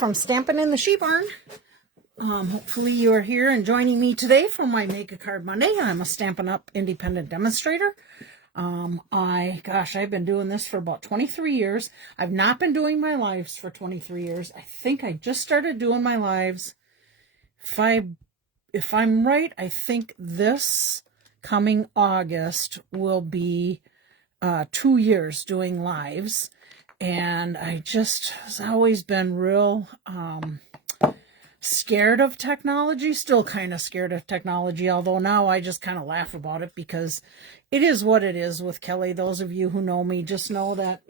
from Stampin' in the She Barn. Hopefully you are here and joining me today for my Make a Card Monday. I'm a Stampin' Up independent demonstrator. I've been doing this for about 23 years. I've not been doing my lives for 23 years. I think I just started doing my lives. If I'm right, I think this coming August will be 2 years doing lives. And I just has always been real scared of technology, still kind of scared of technology, although now I just kind of laugh about it because it is what it is with Kelly. Those of you who know me just know that,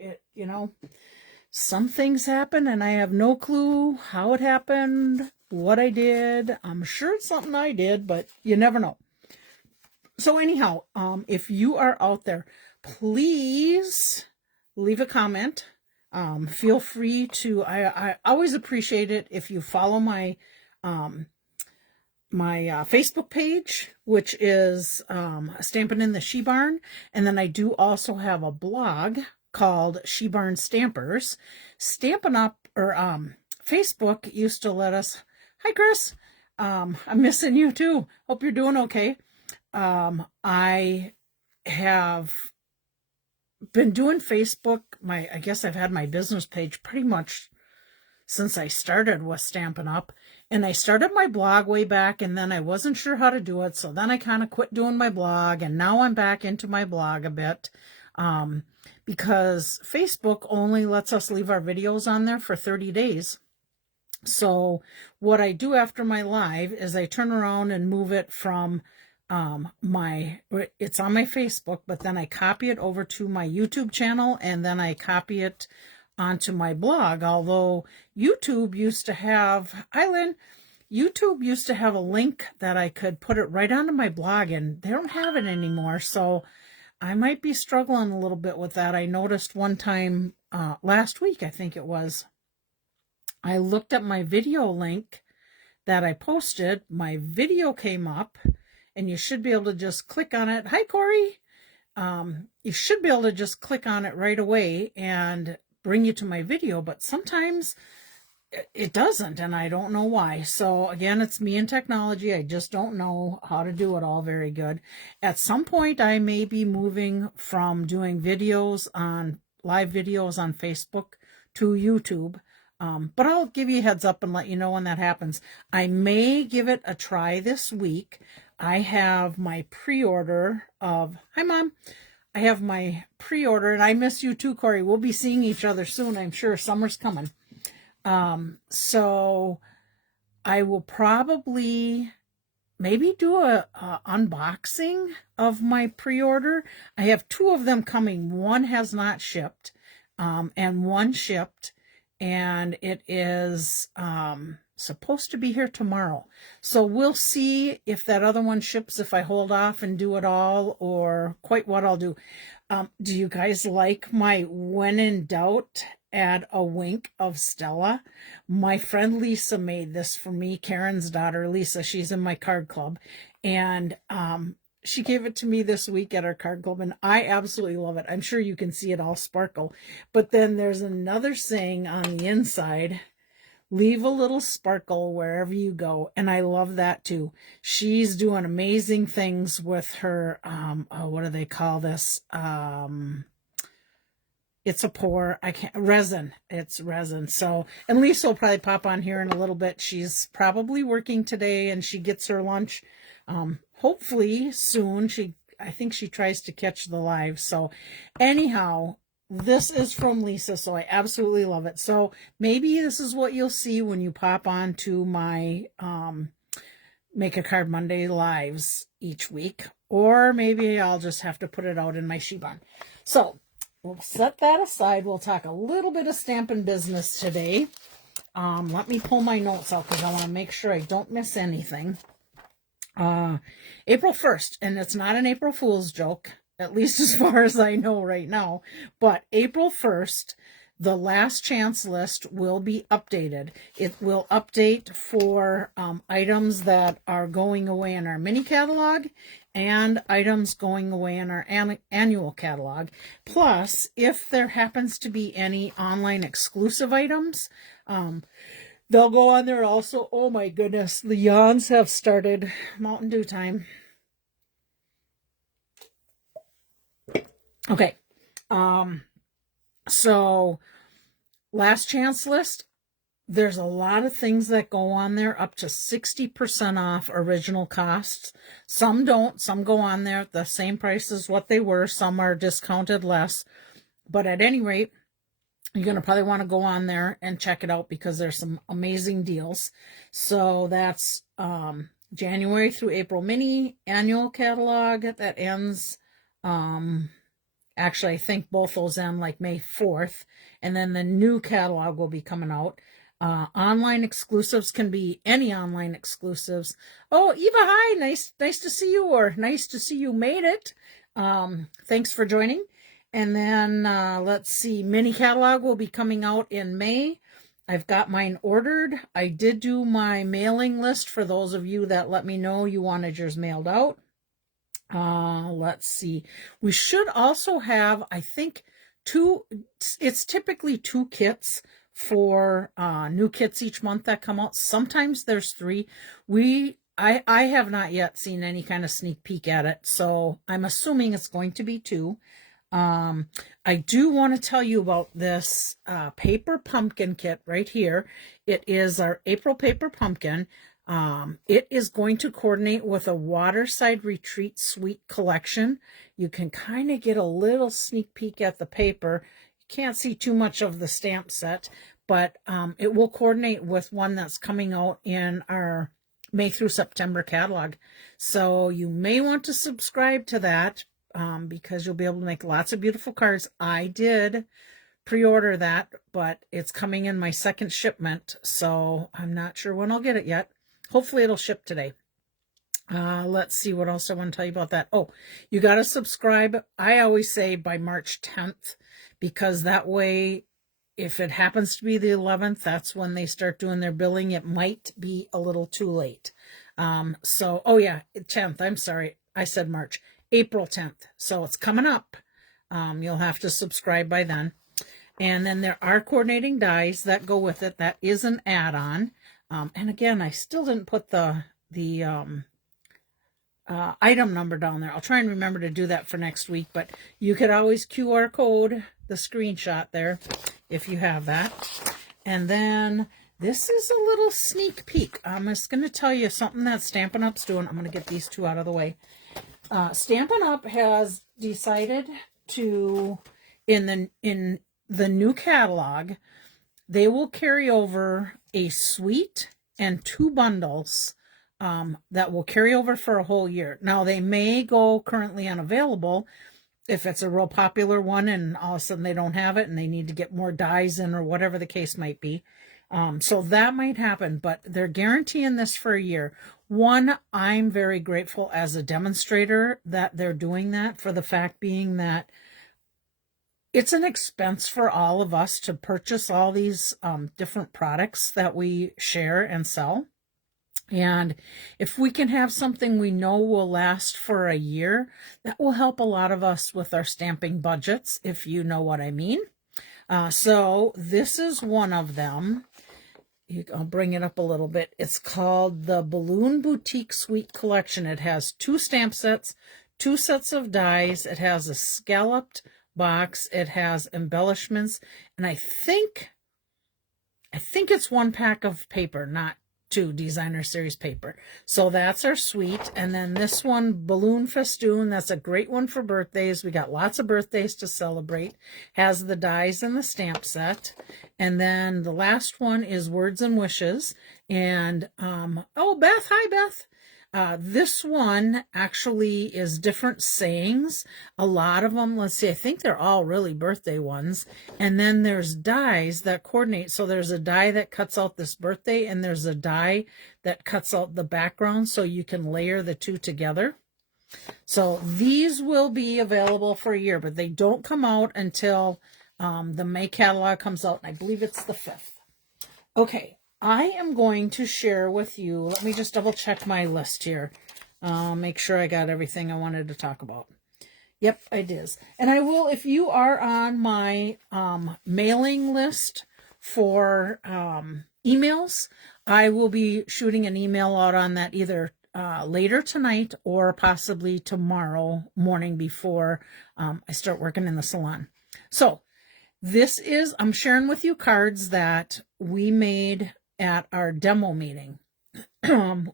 some things happen and I have no clue how it happened, what I did. I'm sure it's something I did, but you never know. So anyhow, if you are out there, please leave a comment. Feel free to, I always appreciate it if you follow my Facebook page, which is Stampin' in the She Barn. And then I do also have a blog called She Barn Stampers. Stampin' Up, or Facebook used to let us, hi Chris, I'm missing you too. Hope you're doing okay. I have been doing Facebook. I guess I've had my business page pretty much since I started with Stampin' Up. And I started my blog way back, and then I wasn't sure how to do it. So then I kind of quit doing my blog, and now I'm back into my blog a bit. Because Facebook only lets us leave our videos on there for 30 days. So what I do after my live is I turn around and move it from it's on my Facebook, but then I copy it over to my YouTube channel, and then I copy it onto my blog. Although YouTube used to have a link that I could put it right onto my blog, and they don't have it anymore. So I might be struggling a little bit with that. I noticed one time last week, I think it was, I looked at my video link that I posted. My video came up, and you should be able to just click on it. Hi, Corey. You should be able to just click on it right away and bring you to my video, but sometimes it doesn't, and I don't know why. So again, it's me and technology. I just don't know how to do it all very good. At some point, I may be moving from doing live videos on Facebook to YouTube. But I'll give you a heads up and let you know when that happens. I may give it a try this week. I have my pre-order of, hi Mom, I have my pre-order, and I miss you too, Corey. We'll be seeing each other soon, I'm sure. Summer's coming. So I will probably maybe do a unboxing of my pre-order. I have 2 of them coming. One has not shipped, and one shipped. And it is supposed to be here tomorrow. So we'll see if that other one ships, if I hold off and do it all, or quite what I'll do. Do you guys like my when in doubt, add a wink of Stella? My friend Lisa made this for me, Karen's daughter, Lisa. She's in my card club. And she gave it to me this week at our card club, and I absolutely love it. I'm sure you can see it all sparkle. But then there's another saying on the inside, leave a little sparkle wherever you go. And I love that too. She's doing amazing things with her, what do they call this? It's a pour. Resin. It's resin. So, and Lisa will probably pop on here in a little bit. She's probably working today, and she gets her lunch. Hopefully soon. I think she tries to catch the live. So anyhow, this is from Lisa, so I absolutely love it. So maybe this is what you'll see when you pop on to my Make a Card Monday lives each week. Or maybe I'll just have to put it out in my She Barn. So we'll set that aside. We'll talk a little bit of stamping business today. Let me pull my notes out because I want to make sure I don't miss anything. April 1st, and it's not an April Fool's joke, at least as far as I know right now, but April 1st, the last chance list will be updated. It will update for items that are going away in our mini catalog and items going away in our annual catalog. Plus, if there happens to be any online exclusive items, They'll go on there also. Oh my goodness, the yawns have started. Mountain Dew time. Okay. So last chance list. There's a lot of things that go on there, up to 60% off original costs. Some don't. Some go on there at the same price as what they were. Some are discounted less. But at any rate, you're going to probably want to go on there and check it out because there's some amazing deals. So that's January through April mini annual catalog that ends. Actually, I think both those end like May 4th. And then the new catalog will be coming out. Online exclusives can be any online exclusives. Oh, Eva, hi. Nice to see you, or nice to see you made it. Thanks for joining. And then let's see, mini catalog will be coming out in May. I've got mine ordered. I did do my mailing list for those of you that let me know you wanted yours mailed out. Let's see. We should also have, I think, it's typically 2 kits for new kits each month that come out. Sometimes there's 3. I have not yet seen any kind of sneak peek at it, so I'm assuming it's going to be 2. I do want to tell you about this paper pumpkin kit right here. It is our April paper pumpkin. It is going to coordinate with a Waterside Retreat Suite collection. You can kind of get a little sneak peek at the paper. You can't see too much of the stamp set, but it will coordinate with one that's coming out in our May through September catalog. So you may want to subscribe to that because you'll be able to make lots of beautiful cards. I did pre-order that, but it's coming in my second shipment, so I'm not sure when I'll get it yet. Hopefully it'll ship today. Let's see what else I want to tell you about that. Oh, you got to subscribe. I always say by March 10th, because that way, if it happens to be the 11th, that's when they start doing their billing. It might be a little too late. Oh yeah, 10th. I'm sorry. I said March. April 10th. So it's coming up. You'll have to subscribe by then. And then there are coordinating dies that go with it. That is an add-on. And again, I still didn't put the item number down there. I'll try and remember to do that for next week, but you could always QR code the screenshot there if you have that. And then this is a little sneak peek. I'm just going to tell you something that Stampin' Up's doing. I'm going to get these 2 out of the way. Stampin' Up has decided to, in the new catalog, they will carry over a suite and 2 bundles that will carry over for a whole year. Now, they may go currently unavailable if it's a real popular one and all of a sudden they don't have it and they need to get more dies in or whatever the case might be. So that might happen, but they're guaranteeing this for a year. One, I'm very grateful as a demonstrator that they're doing that, for the fact being that it's an expense for all of us to purchase all these different products that we share and sell. And if we can have something we know will last for a year, that will help a lot of us with our stamping budgets, if you know what I mean. So this is one of them. I'll bring it up a little bit. It's called the Balloon Boutique Suite Collection. It has 2 stamp sets, 2 sets of dies. It has a scalloped box. It has embellishments, and I think it's 1 pack of paper, not 2 designer series paper. So that's our suite. And then this one, Balloon Festoon, that's a great one for birthdays. We got lots of birthdays to celebrate. Has the dies and the stamp set. And then the last one is Words and Wishes. And oh, Beth, hi Beth. This one actually is different sayings. A lot of them, let's see, I think they're all really birthday ones. And then there's dies that coordinate. So there's a die that cuts out this birthday, and there's a die that cuts out the background, so you can layer the 2 together. So these will be available for a year, but they don't come out until the May catalog comes out, and I believe it's the 5th. Okay. I am going to share with you, let me just double check my list here. Make sure I got everything I wanted to talk about. Yep, I did. And I will, if you are on my mailing list for emails. I will be shooting an email out on that either later tonight or possibly tomorrow morning before I start working in the salon. So this is, I'm sharing with you cards that we made at our demo meeting.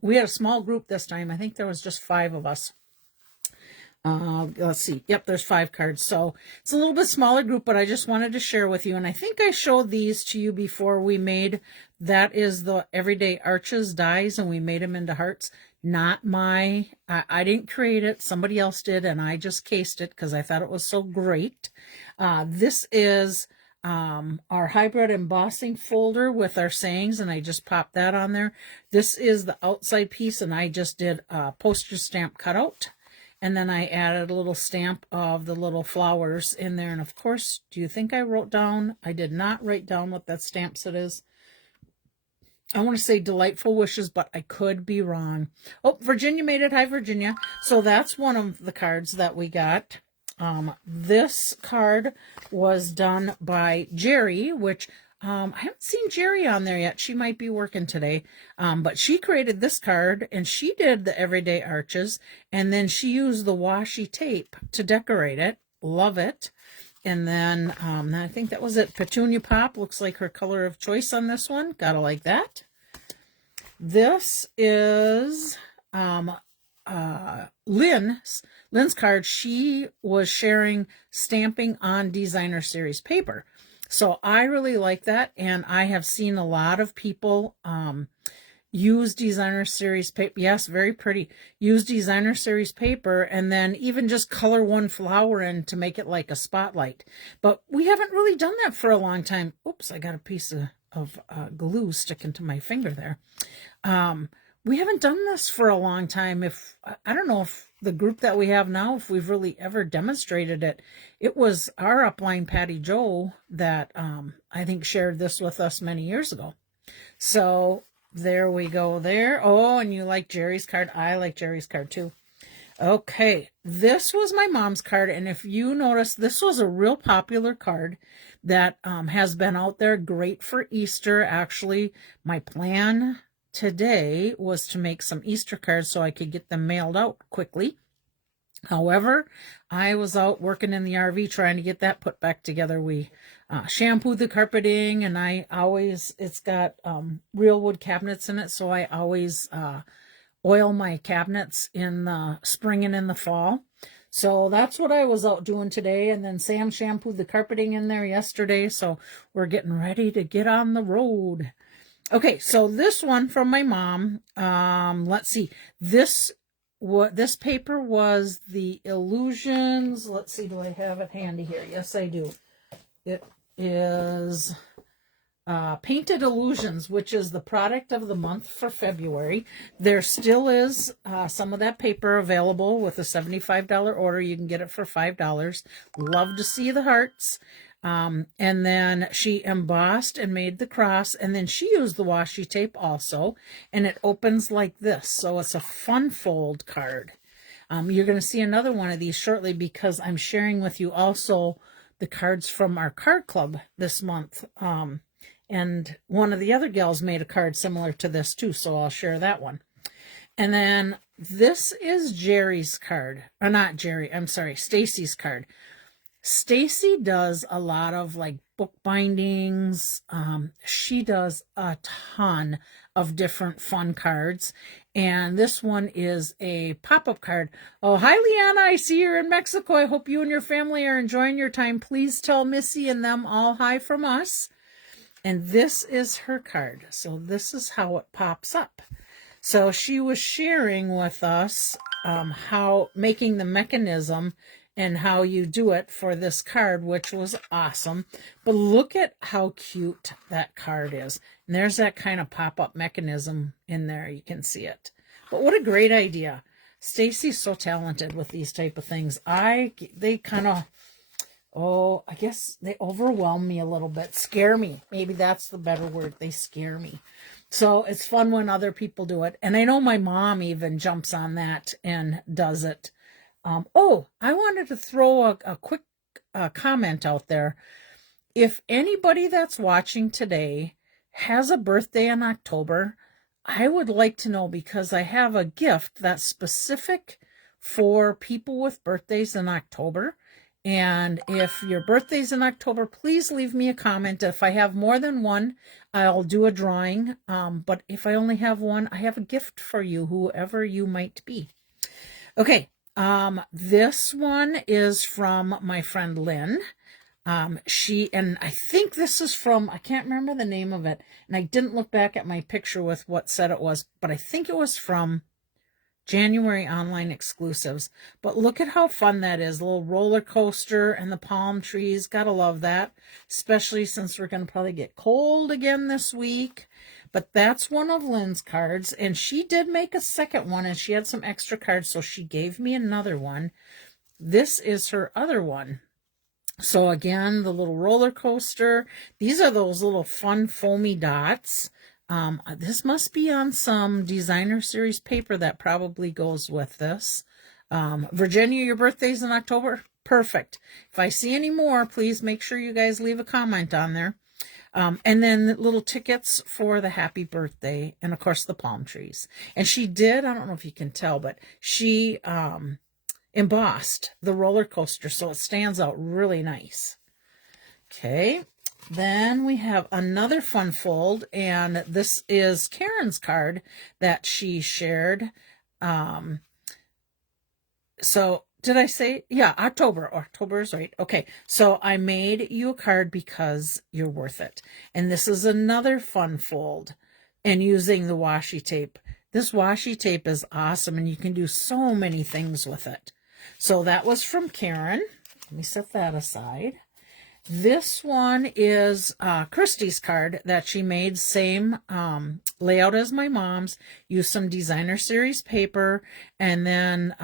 We had a small group this time. I think there was just 5 of us. Let's see. Yep, there's 5 cards. So it's a little bit smaller group, but I just wanted to share with you. And I think I showed these to you before we made, that is the Everyday Arches dies, and we made them into hearts. Not my, I didn't create it. Somebody else did, and I just cased it because I thought it was so great. This is our hybrid embossing folder with our sayings, and I just popped that on there. This is the outside piece, and I just did a postage stamp cutout. And then I added a little stamp of the little flowers in there. And of course, do you think I wrote down? I did not write down what that stamp set is. I want to say Delightful Wishes, but I could be wrong. Oh, Virginia made it. Hi, Virginia. So that's one of the cards that we got. This card was done by Jerry, which I haven't seen Jerry on there yet. She might be working today. But she created this card, and she did the Everyday Arches, and then she used the washi tape to decorate it. Love it. And then I think that was it. Petunia Pop looks like her color of choice on this one. Gotta like that. This is Lynn's card. She was sharing stamping on designer series paper. So I really like that, and I have seen a lot of people use designer series paper. Yes, very pretty. Use designer series paper and then even just color one flower in to make it like a spotlight. But we haven't really done that for a long time. Oops, I got a piece of glue sticking to my finger there. We haven't done this for a long time. I don't know if the group that we have now, if we've really ever demonstrated it. It was our upline, Patty Joe, that I think shared this with us many years ago. So there we go there. Oh, and you like Jerry's card. I like Jerry's card too. Okay, this was my mom's card, and if you notice, this was a real popular card that has been out there, great for Easter. Actually, my plan today was to make some Easter cards so I could get them mailed out quickly. However, I was out working in the RV trying to get that put back together. We shampooed the carpeting, and it's got real wood cabinets in it, so I always oil my cabinets in the spring and in the fall. So that's what I was out doing today. And then Sam shampooed the carpeting in there yesterday, so we're getting ready to get on the road. Okay, so this one from my mom, let's see, this paper was the Illusions. Let's see, do I have it handy here? Yes, I do. It is Painted Illusions, which is the product of the month for February. There still is some of that paper available with a $75 order. You can get it for $5. Love to see the hearts. And then she embossed and made the cross, and then she used the washi tape also, and it opens like this. So it's a fun fold card. You're going to see another one of these shortly because I'm sharing with you also the cards from our card club this month. And one of the other gals made a card similar to this too, so I'll share that one. And then this is Jerry's card. Or not Jerry, I'm sorry, Stacy's card. Stacy does a lot of like book bindings. She does a ton of different fun cards. And this one is a pop-up card. Oh, hi, Leanna. I see you're in Mexico. I hope you and your family are enjoying your time. Please tell Missy and them all hi from us. And this is her card. So this is how it pops up. So she was sharing with us how making the mechanism and how you do it for this card, which was awesome. But look at how cute that card is. And there's that kind of pop-up mechanism in there. You can see it. But what a great idea. Stacy's so talented with these type of things. They kind of, I guess they overwhelm me a little bit. Scare me. Maybe that's the better word. They scare me. So it's fun when other people do it. And I know my mom even jumps on that and does it. I wanted to throw a quick comment out there. If anybody that's watching today has a birthday in October, I would like to know, because I have a gift that's specific for people with birthdays in October. And if your birthday's in October, please leave me a comment. If I have more than one, I'll do a drawing. But if I only have one, I have a gift for you, whoever you might be. Okay, this one is from my friend Lynn. And I think this is from, I can't remember the name of it, and I didn't look back at my picture with what set it was, but I think it was from January online exclusives. But look at how fun that is. A little roller coaster and the palm trees. Gotta love that, especially since we're going to probably get cold again this week. But that's one of Lynn's cards, and she did make a second one, and she had some extra cards, so she gave me another one. This is her other one. So again, the little roller coaster. These are those little fun foamy dots. This must be on some designer series paper that probably goes with this. Virginia, your birthday's in October? Perfect. If I see any more, please make sure you guys leave a comment on there. And then little tickets for the happy birthday, and of course the palm trees. And she did, I don't know if you can tell, but she embossed the roller coaster, so it stands out really nice. Okay. Then we have another fun fold, and this is Karen's card that she shared. So did I say, yeah, October. October is right. Okay, so I made you a card because you're worth it. And this is another fun fold, and using the washi tape. This washi tape is awesome, and you can do so many things with it. So that was from Karen. Let me set that aside. This one is Christy's card that she made, same layout as my mom's. Used some designer series paper, and then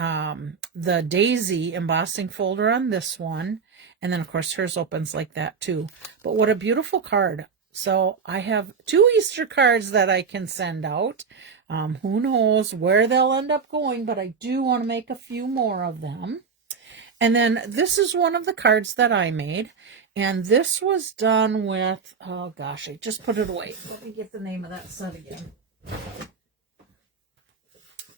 the daisy embossing folder on this one. And then, of course, hers opens like that too. But what a beautiful card. So I have 2 Easter cards that I can send out. Who knows where they'll end up going, but I do want to make a few more of them. And then this is one of the cards that I made. And this was done with, oh gosh, I just put it away. Let me get the name of that set again.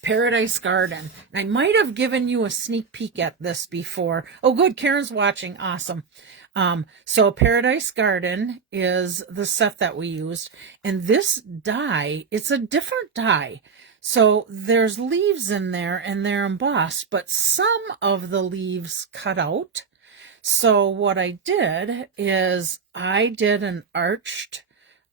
Paradise Garden. And I might have given you a sneak peek at this before. Oh, good. Karen's watching. Awesome. So Paradise Garden is the set that we used. And this die, it's a different die. So there's leaves in there and they're embossed, but some of the leaves cut out. So what I did is I did an arched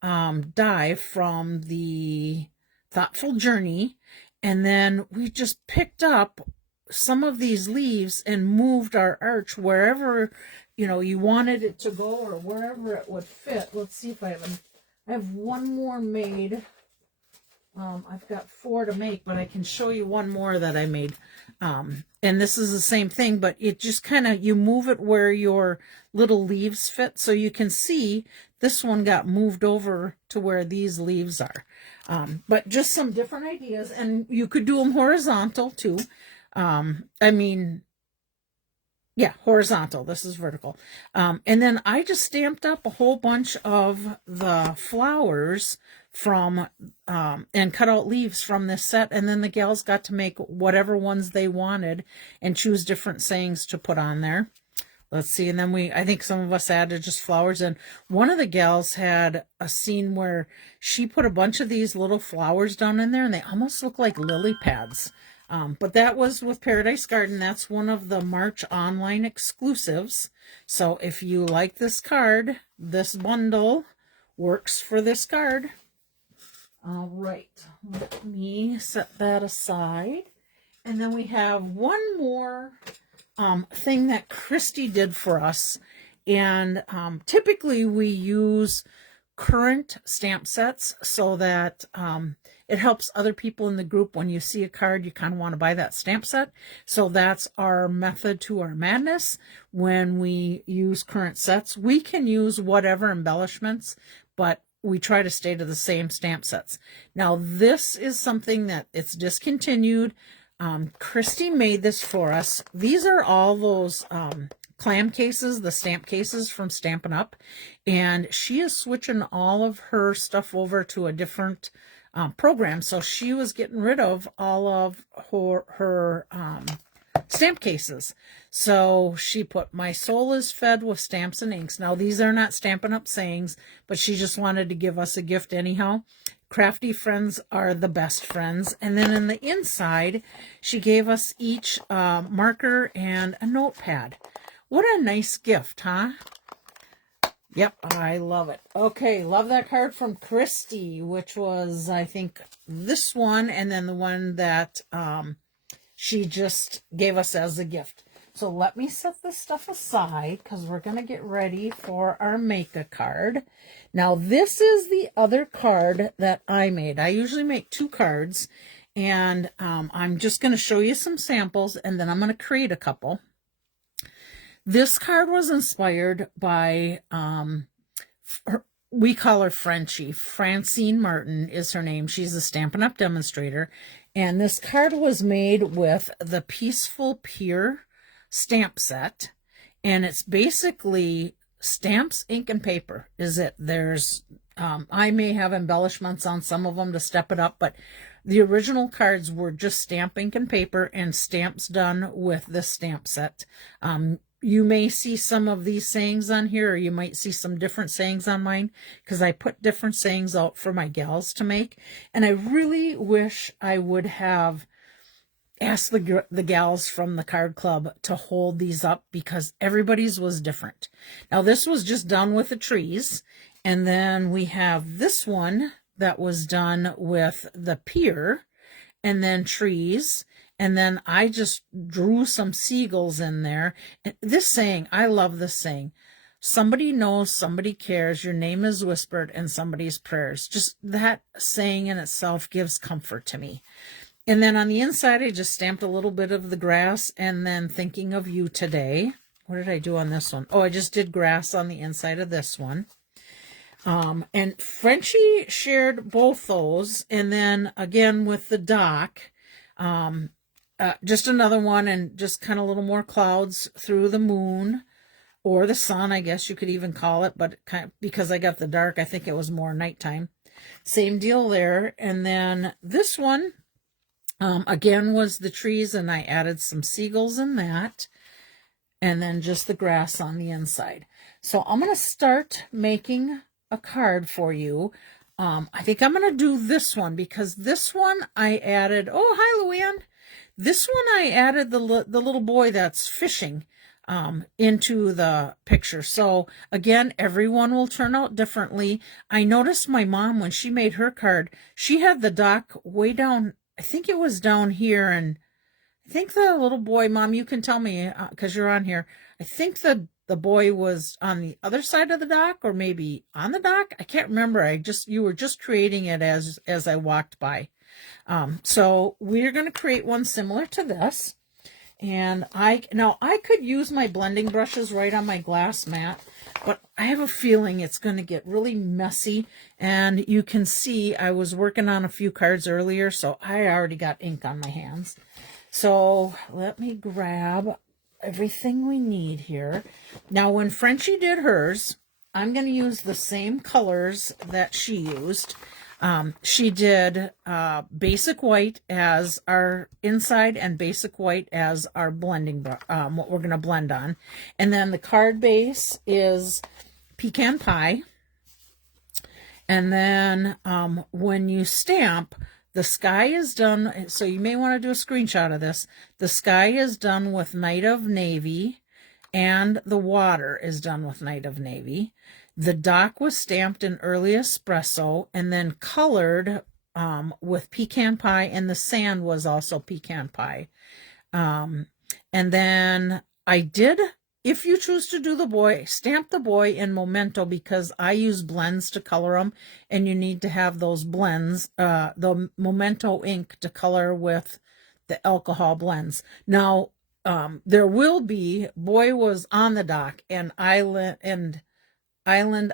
die from the Thoughtful Journey, and then we just picked up some of these leaves and moved our arch wherever, you know, you wanted it to go, or wherever it would fit. Let's see if I have one more made. I've got 4 to make, but I can show you one more that I made. And this is the same thing, but it just kind of, you move it where your little leaves fit. So you can see this one got moved over to where these leaves are. But just some different ideas, and you could do them horizontal too. I mean, yeah, horizontal. This is vertical. And then I just stamped up a whole bunch of the flowers from, and cut out leaves from this set. And then the gals got to make whatever ones they wanted and choose different sayings to put on there. Let's see. And then I think some of us added just flowers. And one of the gals had a scene where she put a bunch of these little flowers down in there, and they almost look like lily pads. But that was with Paradise Garden. That's one of the March online exclusives. So if you like this card, this bundle works for this card. All right, let me set that aside. And then we have one more thing that Christy did for us. And typically we use current stamp sets so that it helps other people in the group. When you see a card, you kind of want to buy that stamp set. So that's our method to our madness. When we use current sets, we can use whatever embellishments, but we try to stay to the same stamp sets. Now, this is something that it's discontinued. Christy made this for us. These are all those clam cases, the stamp cases from Stampin' Up. And she is switching all of her stuff over to a different program. So she was getting rid of all of her stamp cases. So she put, my soul is fed with stamps and inks. Now, these are not Stampin' Up sayings, but she just wanted to give us a gift anyhow. Crafty friends are the best friends. And then in the inside, she gave us each marker and a notepad. What a nice gift, huh? Yep, I love it. Okay, love that card from Christy, which was, I think, this one, and then the one that she just gave us as a gift. So let me set this stuff aside because we're going to get ready for our make-a card. Now, this is the other card that I made. I usually make 2 cards, and I'm just going to show you some samples, and then I'm going to create a couple. This card was inspired by, we call her Frenchie. Francine Martin is her name. She's a Stampin' Up! Demonstrator. And this card was made with the Peaceful Pier stamp set. And it's basically stamps, ink, and paper is it. There's, I may have embellishments on some of them to step it up, but the original cards were just stamp, ink, and paper, and stamps done with this stamp set. You may see some of these sayings on here, or you might see some different sayings on mine, because I put different sayings out for my gals to make. And I really wish I would have asked the gals from the card club to hold these up, because everybody's was different. Now, this was just done with the trees. And then we have this one that was done with the pier and then trees. And then I just drew some seagulls in there. This saying, I love this saying. Somebody knows, somebody cares, your name is whispered in somebody's prayers. Just that saying in itself gives comfort to me. And then on the inside, I just stamped a little bit of the grass and then thinking of you today. What did I do on this one? Oh, I just did grass on the inside of this one. And Frenchie shared both those. And then again with the dock, just another one, and just kind of a little more clouds through the moon or the sun, I guess you could even call it, but kind of, because I got the dark, I think it was more nighttime. Same deal there. And then this one, again, was the trees, and I added some seagulls in that, and then just the grass on the inside. So I'm going to start making a card for you. I think I'm going to do this one, because this one I added, oh, hi, Luann. This one I added the little boy that's fishing into the picture. So again, everyone will turn out differently. I noticed my mom, when she made her card, she had the dock way down. I think it was down here. And I think the little boy, Mom, you can tell me because you're on here. I think the boy was on the other side of the dock, or maybe on the dock. I can't remember. You were just creating it as I walked by. So we're going to create one similar to this. And I could use my blending brushes right on my glass mat, but I have a feeling it's going to get really messy. And you can see I was working on a few cards earlier, so I already got ink on my hands. So let me grab everything we need here. Now, when Frenchie did hers, I'm going to use the same colors that she used. She did basic white as our inside and basic white as our blending, what we're going to blend on. And then the card base is pecan pie. And then when you stamp, the sky is done. So you may want to do a screenshot of this. The sky is done with Night of Navy, and the water is done with Night of Navy. The dock was stamped in early espresso and then colored with pecan pie, and the sand was also pecan pie. And then I did, if you choose to do the boy, stamp the boy in Memento, because I use blends to color them, and you need to have those blends, the Memento ink to color with the alcohol blends. Now, there will be, boy was on the dock, and Island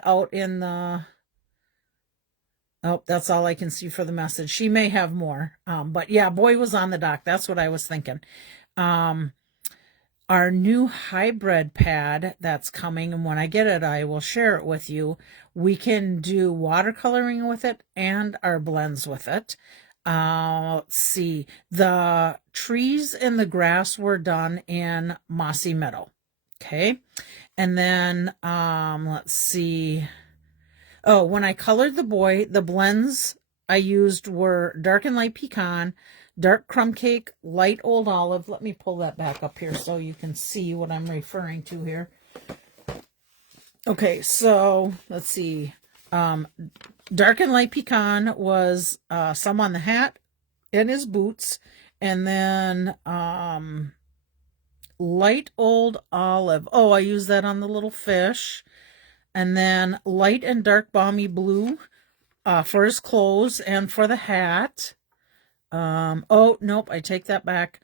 out in the, oh, that's all I can see for the message. She may have more, but yeah, boy was on the dock. That's what I was thinking. our new hybrid pad that's coming, and when I get it, I will share it with you. We can do watercoloring with it and our blends with it. Let's see. The trees and the grass were done in Mossy Meadow. Okay. And then, let's see. Oh, when I colored the boy, the blends I used were dark and light pecan, dark crumb cake, light old olive. Let me pull that back up here so you can see what I'm referring to here. Okay, so let's see. Dark and light pecan was some on the hat and his boots. And then light old olive. Oh, I used that on the little fish. And then light and dark balmy blue for his clothes and for the hat. Oh, nope, I take that back.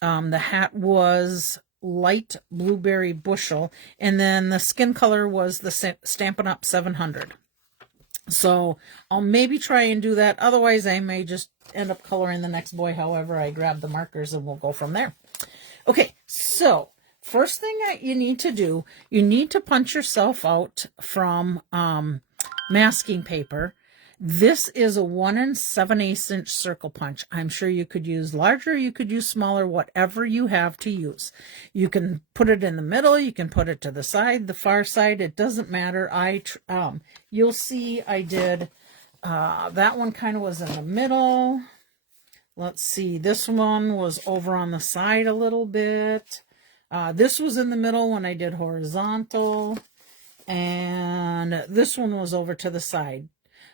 The hat was light blueberry bushel. And then the skin color was the Stampin' Up! 700. So I'll maybe try and do that. Otherwise, I may just end up coloring the next boy however I grab the markers, and we'll go from there. Okay, so first thing that you need to do, you need to punch yourself out from masking paper. This is a 1 7/8 inch circle punch. I'm sure you could use larger, you could use smaller, whatever you have to use. You can put it in the middle, you can put it to the side, the far side, it doesn't matter. You'll see I did, that one kind of was in the middle. Let's see, this one was over on the side a little bit. This was in the middle when I did horizontal. And this one was over to the side.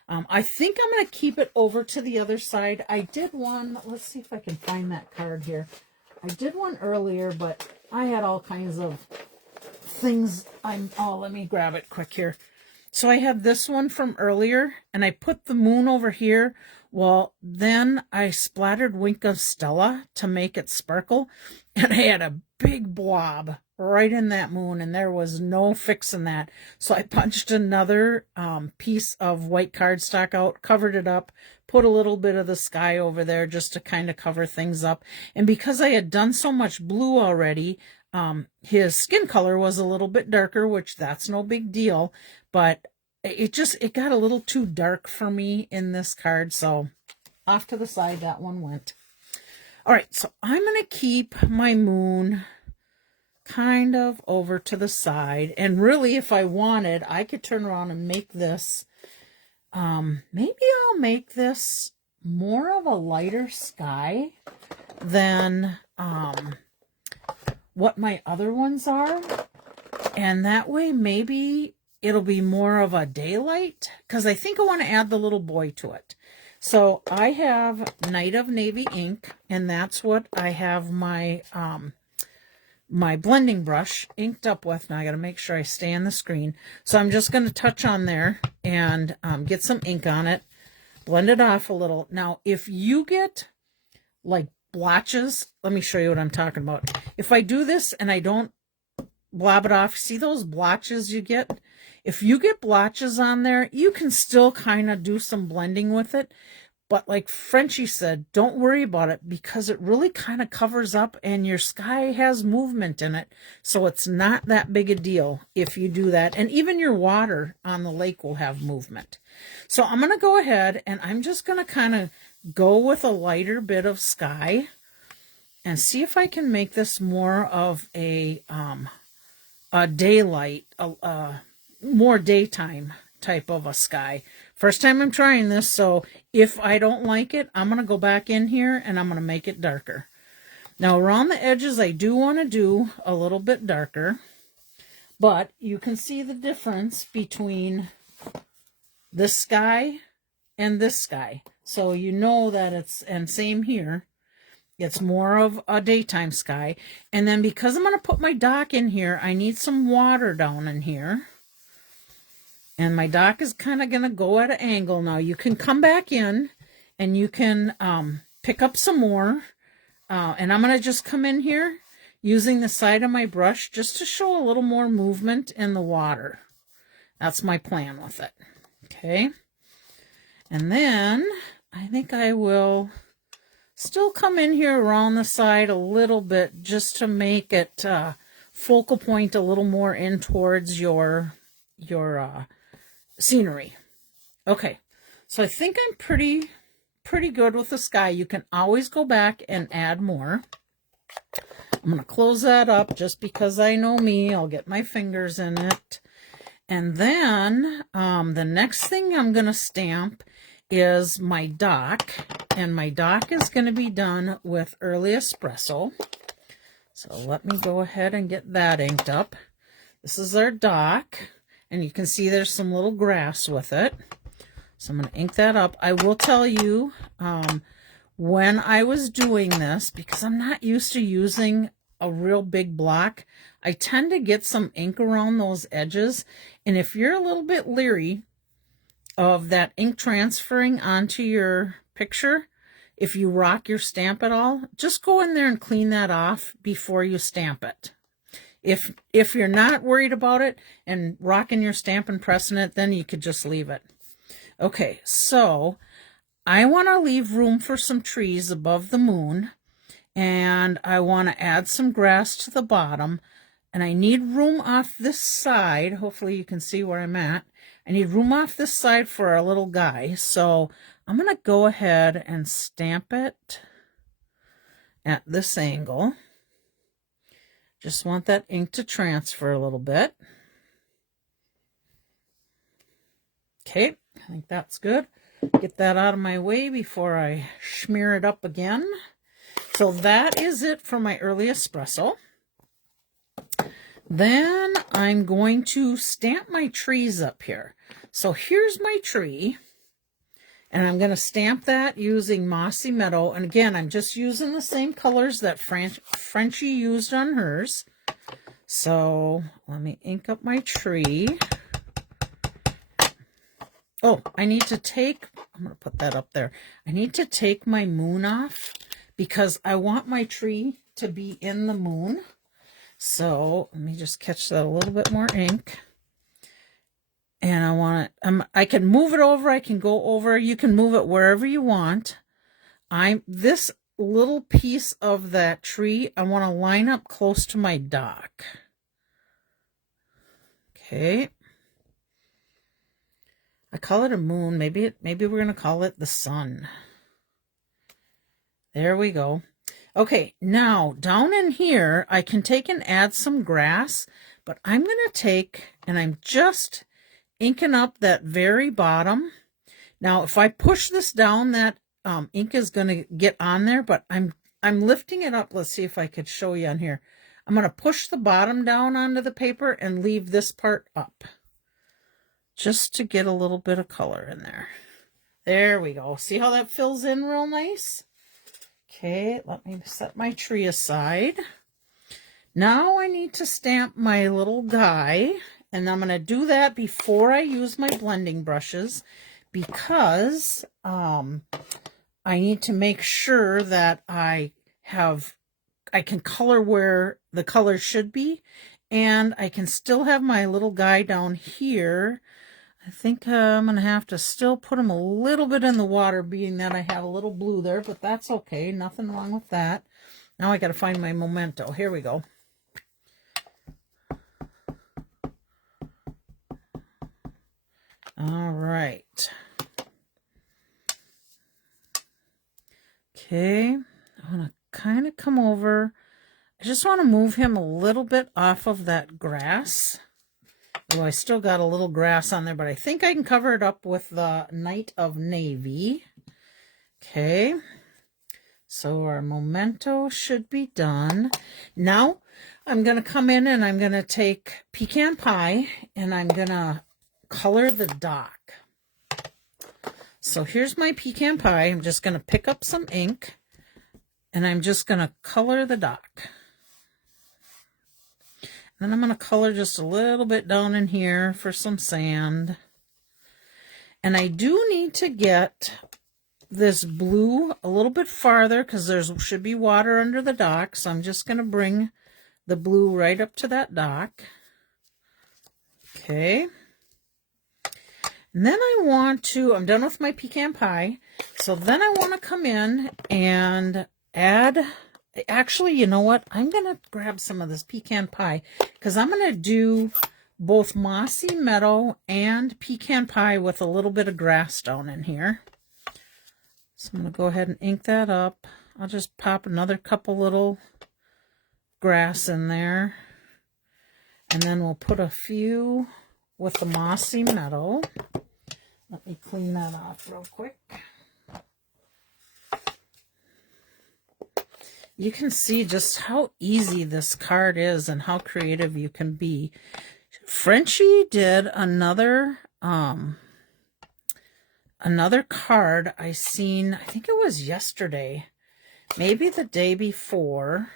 I think I'm going to keep it over to the other side. I did one, let's see if I can find that card here. I did one earlier, but I had all kinds of things. Let me grab it quick here. So I had this one from earlier, and I put the moon over here. Well, then I splattered Wink of Stella to make it sparkle, and I had a big blob right in that moon, and there was no fixing that. So I punched another piece of white cardstock out, covered it up, put a little bit of the sky over there just to kind of cover things up. And because I had done so much blue already, his skin color was a little bit darker, which that's no big deal, but it got a little too dark for me in this card, so off to the side that one went. All right, so I'm going to keep my moon kind of over to the side, and really if I wanted, I could turn around and make this, maybe I'll make this more of a lighter sky than what my other ones are, and that way maybe it'll be more of a daylight, because I think I want to add the little boy to it. So I have Night of Navy ink, and that's what I have my my blending brush inked up with. Now I got to make sure I stay on the screen. So I'm just going to touch on there and get some ink on it, blend it off a little. Now, if you get like blotches, let me show you what I'm talking about. If I do this and I don't blob it off, see those blotches you get? If you get blotches on there, you can still kind of do some blending with it. But like Frenchie said, don't worry about it, because it really kind of covers up and your sky has movement in it. So it's not that big a deal if you do that. And even your water on the lake will have movement. So I'm going to go ahead and I'm just going to kind of go with a lighter bit of sky and see if I can make this more of a daylight, more daytime type of a sky. First time I'm trying this, so if I don't like it, I'm going to go back in here and I'm going to make it darker. Now around the edges, I do want to do a little bit darker, but you can see the difference between this sky and this sky. So you know that it's, and same here, it's more of a daytime sky. And then because I'm going to put my dock in here, I need some water down in here. And my dock is kind of going to go at an angle. Now you can come back in and you can pick up some more. And I'm going to just come in here using the side of my brush just to show a little more movement in the water. That's my plan with it. Okay. And then I think I will still come in here around the side a little bit just to make it focal point a little more in towards your scenery. Okay, so I think I'm pretty good with the sky. You can always go back and add more. I'm going to close that up just because I know me. I'll get my fingers in it. And then the next thing I'm going to stamp is my dock. And my dock is going to be done with Early Espresso. So let me go ahead and get that inked up. This is our dock. And you can see there's some little grass with it. So I'm going to ink that up. I will tell you when I was doing this, because I'm not used to using a real big block, I tend to get some ink around those edges. And if you're a little bit leery of that ink transferring onto your picture, if you rock your stamp at all, just go in there and clean that off before you stamp it. If you're not worried about it and rocking your stamp and pressing it, then you could just leave it. Okay, so I want to leave room for some trees above the moon, and I want to add some grass to the bottom, and I need room off this side. Hopefully you can see where I'm at. I need room off this side for our little guy, so I'm going to go ahead and stamp it at this angle. Just want that ink to transfer a little bit. Okay, I think that's good. Get that out of my way before I smear it up again. So that is it for my Early Espresso. Then I'm going to stamp my trees up here. So here's my tree. And I'm going to stamp that using Mossy Meadow. And again, I'm just using the same colors that Frenchie used on hers. So let me ink up my tree. Oh, I need to take, I'm going to put that up there. I need to take my moon off because I want my tree to be in the moon. So let me just catch that a little bit more ink. And I want it, I can move it over, I can go over, you can move it wherever you want. This little piece of that tree, I want to line up close to my dock. Okay. I call it a moon. Maybe we're going to call it the sun. There we go. Okay, now down in here, I can take and add some grass, but I'm going to take, and I'm just inking up that very bottom. Now, if I push this down, that ink is going to get on there, but I'm lifting it up. Let's see if I could show you on here. I'm going to push the bottom down onto the paper and leave this part up, just to get a little bit of color in there. There we go. See how that fills in real nice? Okay, let me set my tree aside. Now I need to stamp my little guy, and I'm going to do that before I use my blending brushes because I need to make sure that I can color where the color should be, and I can still have my little guy down here. I think I'm going to have to still put him a little bit in the water, being that I have a little blue there, but that's okay. Nothing wrong with that. Now I got to find my memento. Here we go. All right. Okay. I want to kind of come over. I just want to move him a little bit off of that grass. Oh, I still got a little grass on there, but I think I can cover it up with the Night of Navy. Okay. So our memento should be done. Now I'm going to come in and I'm going to take Pecan Pie and I'm going to color the dock. So here's my Pecan Pie. I'm just going to pick up some ink and I'm just going to color the dock. Then I'm going to color just a little bit down in here for some sand. And I do need to get this blue a little bit farther because there should be water under the dock. So I'm just going to bring the blue right up to that dock. Okay. And then I'm done with my Pecan Pie. So then I want to come in and add, actually, you know what? I'm going to grab some of this pecan pie because I'm going to do both mossy meadow and pecan pie with a little bit of grass down in here. So I'm going to go ahead and ink that up. I'll just pop another couple little grass in there. And then we'll put a few with the mossy meadow. Let me clean that off real quick. You can see just how easy this card is and how creative you can be. Frenchie did another card I seen, I think it was yesterday, maybe the day before.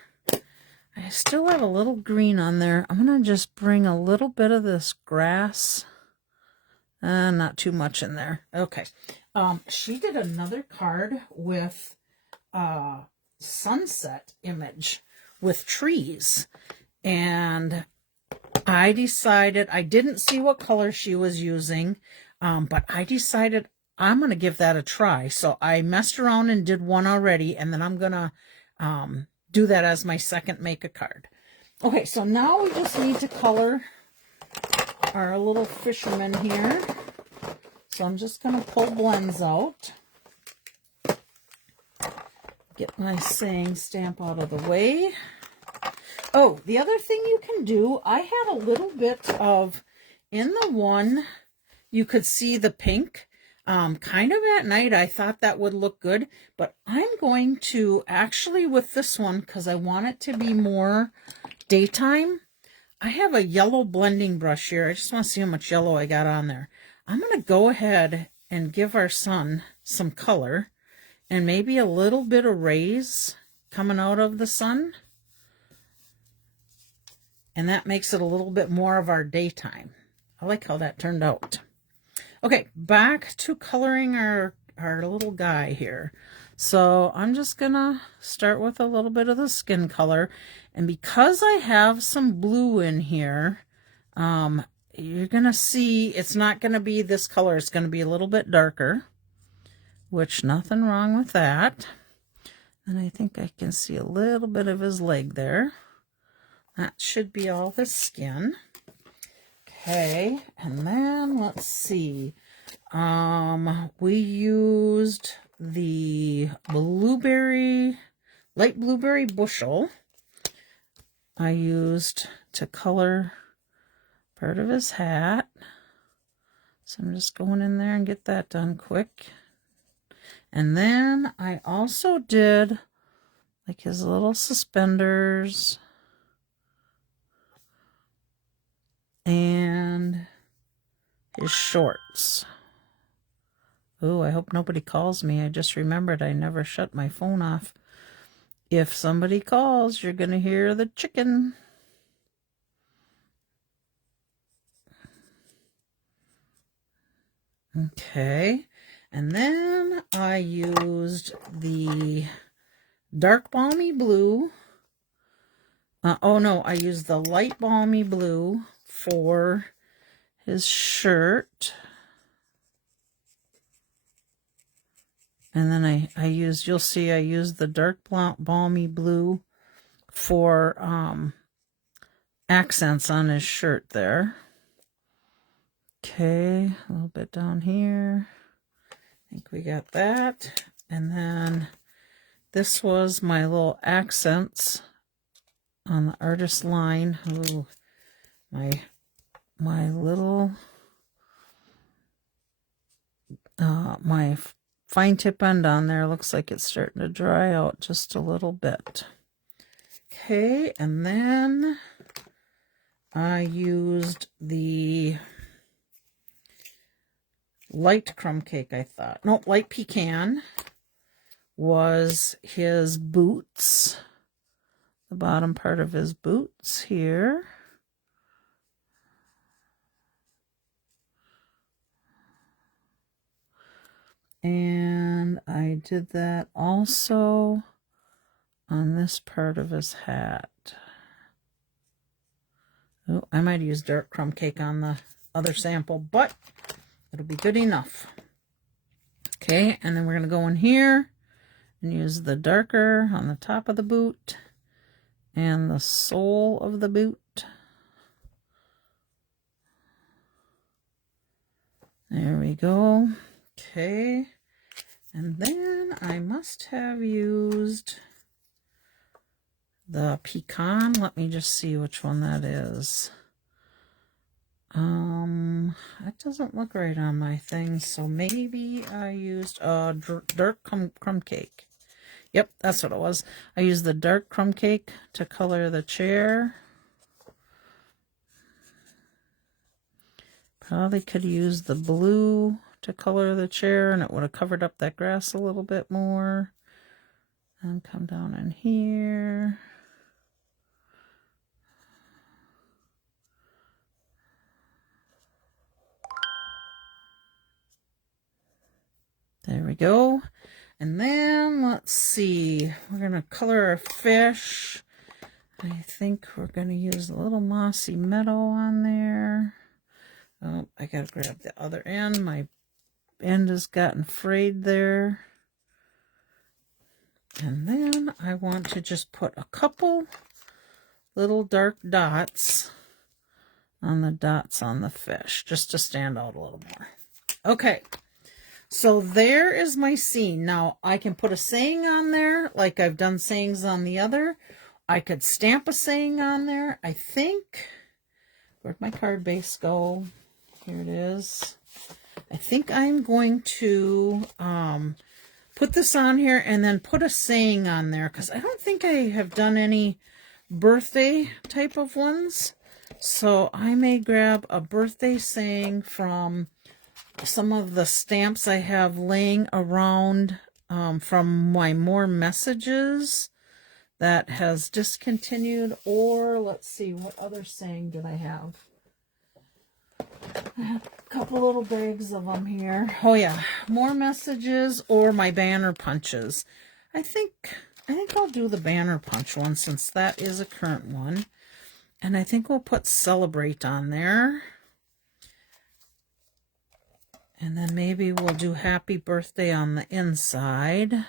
I still have a little green on there. I'm going to just bring a little bit of this grass. Not too much in there. Okay. She did another card with sunset image with trees. And I decided, I didn't see what color she was using, but I decided I'm going to give that a try. So I messed around and did one already, and then I'm going to do that as my second make a card. Okay, so now we just need to color our little fisherman here. So I'm just going to pull blends out. Get my saying stamp out of the way. Oh, the other thing you can do, I had a little bit of, in the one, you could see the pink. Kind of at night, I thought that would look good, but I'm going to actually with this one, because I want it to be more daytime, I have a yellow blending brush here. I just want to see how much yellow I got on there. I'm going to go ahead and give our sun some color and maybe a little bit of rays coming out of the sun. And that makes it a little bit more of our daytime. I like how that turned out. Okay, back to coloring our little guy here. So I'm just going to start with a little bit of the skin color. And because I have some blue in here, you're going to see it's not going to be this color. It's going to be a little bit darker, which nothing wrong with that. And I think I can see a little bit of his leg there. That should be all his skin. Okay, and then let's see. We used the blueberry, light blueberry bushel. I used to color part of his hat. So I'm just going in there and get that done quick. And then I also did like his little suspenders and his shorts. Oh, I hope nobody calls me. I just remembered I never shut my phone off. If somebody calls, you're going to hear the chicken. Okay, and then I used the dark balmy blue. Oh no, I used the light balmy blue for his shirt. And then I used, you'll see I used the dark balmy blue for accents on his shirt there. Okay, a little bit down here. I think we got that. And then this was my little accents on the artist line. Ooh, my little my fine tip end on there looks like it's starting to dry out just a little bit. Okay, and then I used the light crumb cake, I thought. No, light pecan was his boots. The bottom part of his boots here. And I did that also on this part of his hat. Oh, I might use dark crumb cake on the other sample, but it'll be good enough. Okay, and then we're going to go in here and use the darker on the top of the boot and the sole of the boot. There we go. Okay, and then I must have used the pecan. Let me just see which one that is. It doesn't look right on my thing, so maybe I used a dark crumb cake. Yep, that's what it was. I used the dark crumb cake to color the chair. Probably could use the blue to color the chair, and it would have covered up that grass a little bit more. And come down in here. There we go. And then let's see, we're going to color our fish. I think we're going to use a little mossy meadow on there. Oh, I got to grab the other end. My end has gotten frayed there. And then I want to just put a couple little dark dots on the fish, just to stand out a little more. Okay. So there is my scene. Now, I can put a saying on there, like I've done sayings on the other. I could stamp a saying on there. I think, where'd my card base go? Here it is. I think I'm going to put this on here and then put a saying on there, because I don't think I have done any birthday type of ones. So I may grab a birthday saying from some of the stamps I have laying around from my More Messages that has discontinued, or let's see, what other saying did I have? I have a couple little bags of them here. Oh yeah, More Messages or my banner punches. I think I'll do the banner punch one since that is a current one. And I think we'll put Celebrate on there. And then maybe we'll do Happy Birthday on the inside.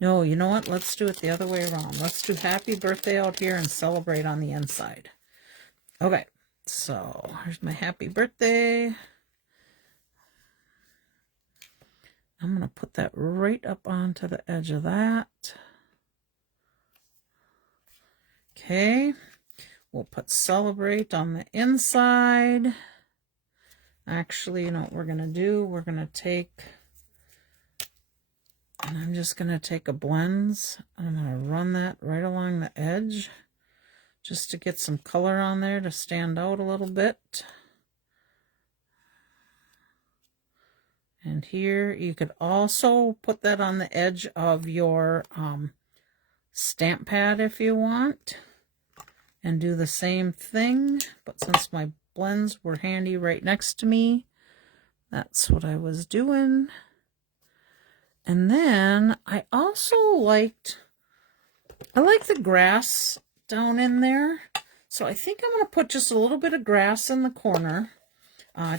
No, you know what? Let's do it the other way around. Let's do Happy Birthday out here and Celebrate on the inside. Okay, so here's my Happy Birthday. I'm going to put that right up onto the edge of that. Okay, we'll put Celebrate on the inside. Actually, you know what we're going to do? We're going to take, and I'm just going to take a blends. I'm going to run that right along the edge just to get some color on there to stand out a little bit. And here, you could also put that on the edge of your stamp pad if you want, and do the same thing. But since my blends were handy right next to me, that's what I was doing. And then I also I like the grass down in there, so I think I'm going to put just a little bit of grass in the corner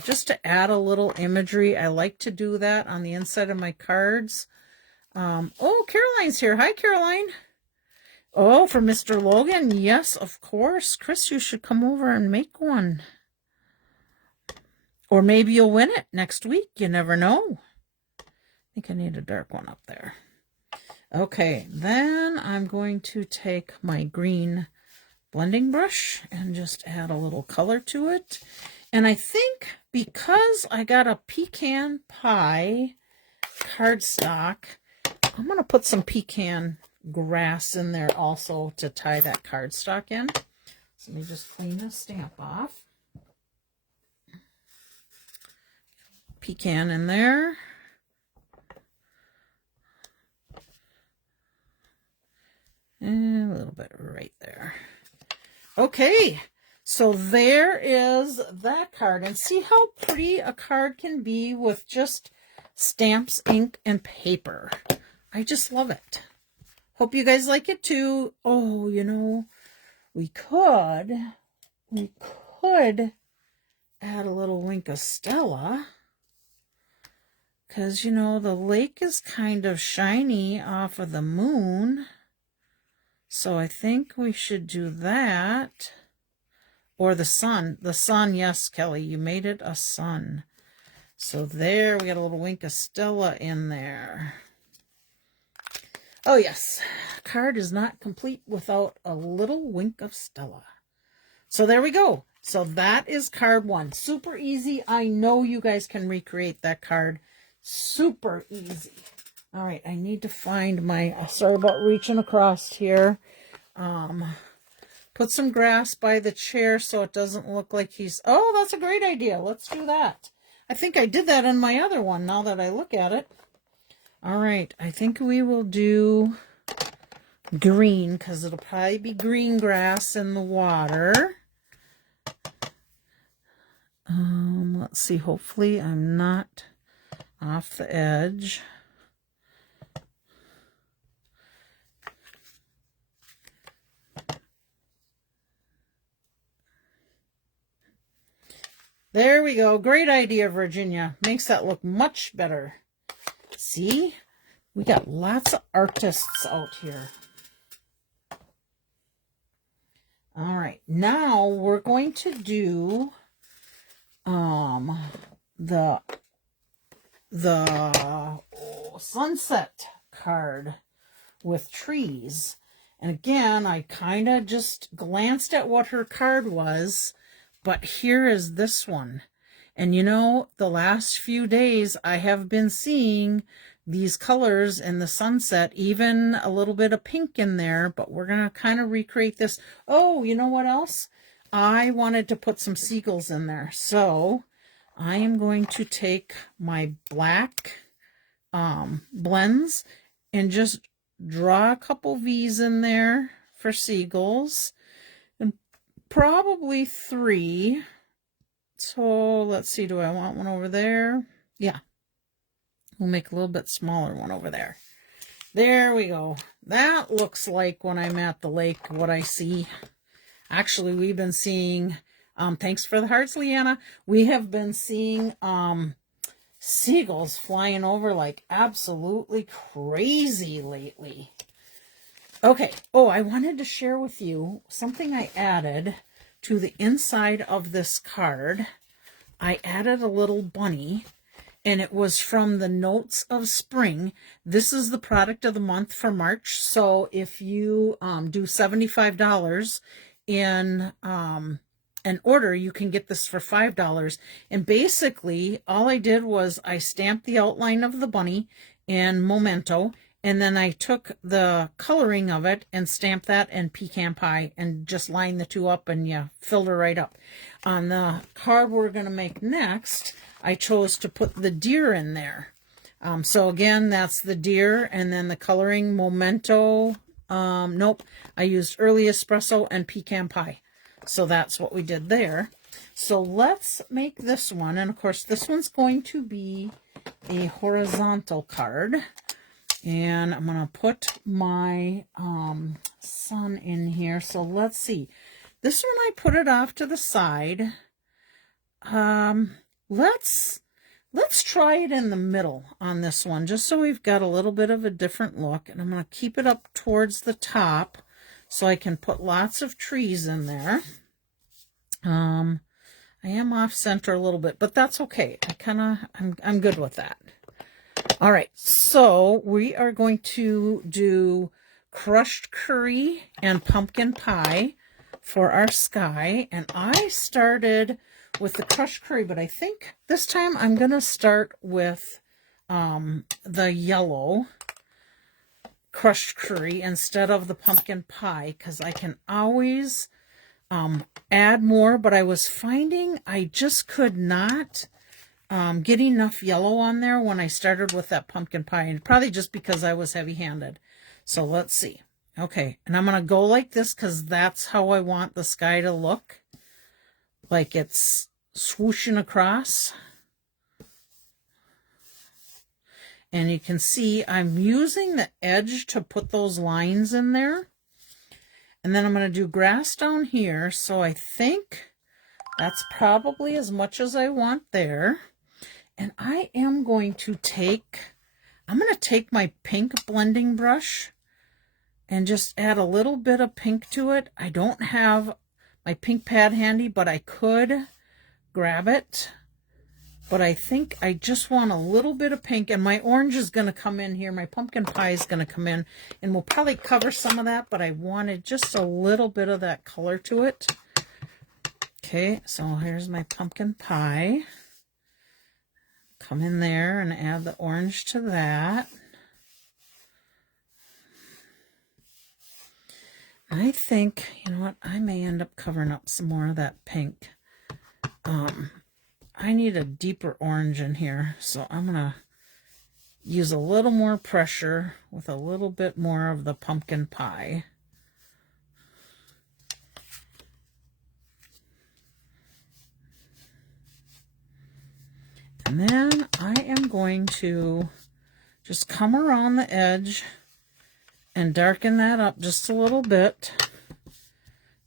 just to add a little imagery. I like to do that on the inside of my cards. Oh, Caroline's here. Hi, Caroline. Oh, for Mr. Logan. Yes, of course. Chris, you should come over and make one. Or maybe you'll win it next week. You never know. I think I need a dark one up there. Okay, then I'm going to take my green blending brush and just add a little color to it. And I think because I got a pecan pie cardstock, I'm going to put some pecan grass in there also to tie that cardstock in. So let me just clean this stamp off. Pecan in there. And a little bit right there. Okay, so there is that card. And see how pretty a card can be with just stamps, ink, and paper. I just love it. Hope you guys like it too. Oh, you know, we could add a little Wink of Stella Because, you know, the lake is kind of shiny off of the moon. So I think we should do that. Or the sun. The sun, yes, Kelly, you made it a sun. So there, we got a little wink of Stella in there. Oh, yes. Card is not complete without a little wink of Stella. So there we go. So that is card 1. Super easy. I know you guys can recreate that card. Super easy. All right, I need to find my, sorry about reaching across here. Put some grass by the chair so it doesn't look like he's, oh, that's a great idea. Let's do that. I think I did that in my other one now that I look at it. All right, I think we will do green because it'll probably be green grass in the water. Let's see, hopefully I'm not off the edge. There we go. Great idea, Virginia. Makes that look much better. See? We got lots of artists out here. All right. Now we're going to do the sunset card with trees. And again, I kind of just glanced at what her card was. But here is this one. And you know, the last few days I have been seeing these colors in the sunset, even a little bit of pink in there, but we're going to kind of recreate this. Oh, you know what else? I wanted to put some seagulls in there. So I am going to take my black blends and just draw a couple V's in there for seagulls. Probably 3. So let's see, do I want one over there? Yeah. We'll make a little bit smaller one over there. There we go. That looks like when I'm at the lake, what I see. Actually, we've been seeing, thanks for the hearts, Leanna. We have been seeing seagulls flying over like absolutely crazy lately. Okay, oh, I wanted to share with you something I added to the inside of this card. I added a little bunny, and it was from the Notes of Spring. This is the product of the month for March, so if you do $75 in an order, you can get this for $5. And basically, all I did was I stamped the outline of the bunny in Memento, and then I took the coloring of it and stamped that in pecan pie and just lined the two up and filled her right up. On the card we're going to make next, I chose to put the deer in there. So again, that's the deer, and then the coloring Memento. Nope, I used Early Espresso and pecan pie. So that's what we did there. So let's make this one. And of course, this one's going to be a horizontal card. And I'm going to put my sun in here. So let's see. This one I put it off to the side. Let's try it in the middle on this one, just so we've got a little bit of a different look. And I'm going to keep it up towards the top so I can put lots of trees in there. I am off center a little bit, but that's okay. I'm good with that. All right, so we are going to do crushed curry and pumpkin pie for our sky. And I started with the crushed curry, but I think this time I'm going to start with the yellow crushed curry instead of the pumpkin pie, because I can always add more, but I was finding I just could not get enough yellow on there when I started with that pumpkin pie, and probably just because I was heavy-handed. So let's see. Okay, and I'm going to go like this because that's how I want the sky to look, like it's swooshing across. And you can see I'm using the edge to put those lines in there. And then I'm going to do grass down here, so I think that's probably as much as I want there. And I am going to take, I'm going to take my pink blending brush and just add a little bit of pink to it. I don't have my pink pad handy, but I could grab it. But I think I just want a little bit of pink, and my orange is going to come in here. My pumpkin pie is going to come in, and we'll probably cover some of that, but I wanted just a little bit of that color to it. Okay, so here's my pumpkin pie. Come in there and add the orange to that. I think, you know what, I may end up covering up some more of that pink. I need a deeper orange in here, so I'm going to use a little more pressure with a little bit more of the pumpkin pie. And then I am going to just come around the edge and darken that up just a little bit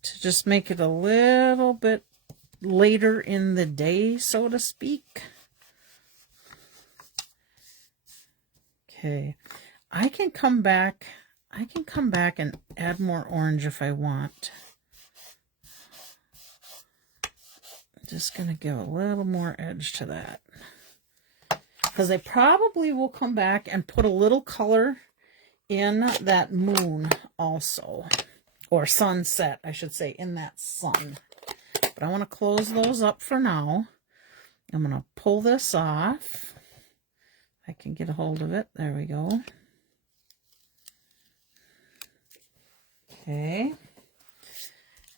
to just make it a little bit later in the day, so to speak. Okay, I can come back and add more orange if I want. I'm just gonna give a little more edge to that, because I probably will come back and put a little color in that moon also, or sunset, I should say, in that sun. But I want to close those up for now. I'm going to pull this off. I can get a hold of it. There we go. Okay.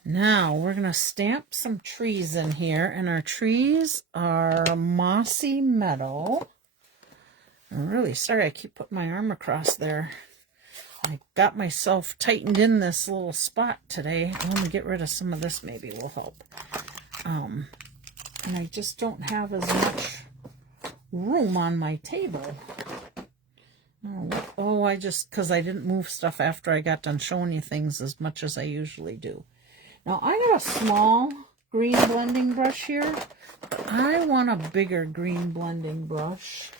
Now we're going to stamp some trees in here, and our trees are mossy meadow. I'm really sorry I keep putting my arm across there. I got myself tightened in this little spot today. I'm going to get rid of some of this, maybe will help. And I just don't have as much room on my table. Oh, because I didn't move stuff after I got done showing you things as much as I usually do. Now, I got a small green blending brush here. I want a bigger green blending brush,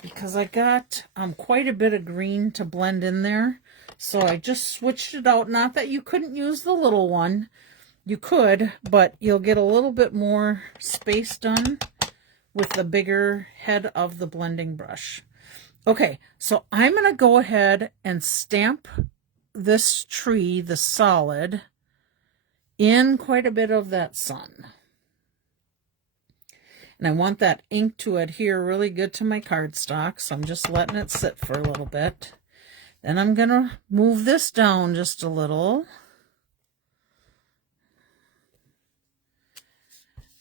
because I got quite a bit of green to blend in there. So I just switched it out. Not that you couldn't use the little one. You could, but you'll get a little bit more space done with the bigger head of the blending brush. Okay, so I'm going to go ahead and stamp this tree, the solid, in quite a bit of that sun. And I want that ink to adhere really good to my cardstock, so I'm just letting it sit for a little bit. Then I'm going to move this down just a little.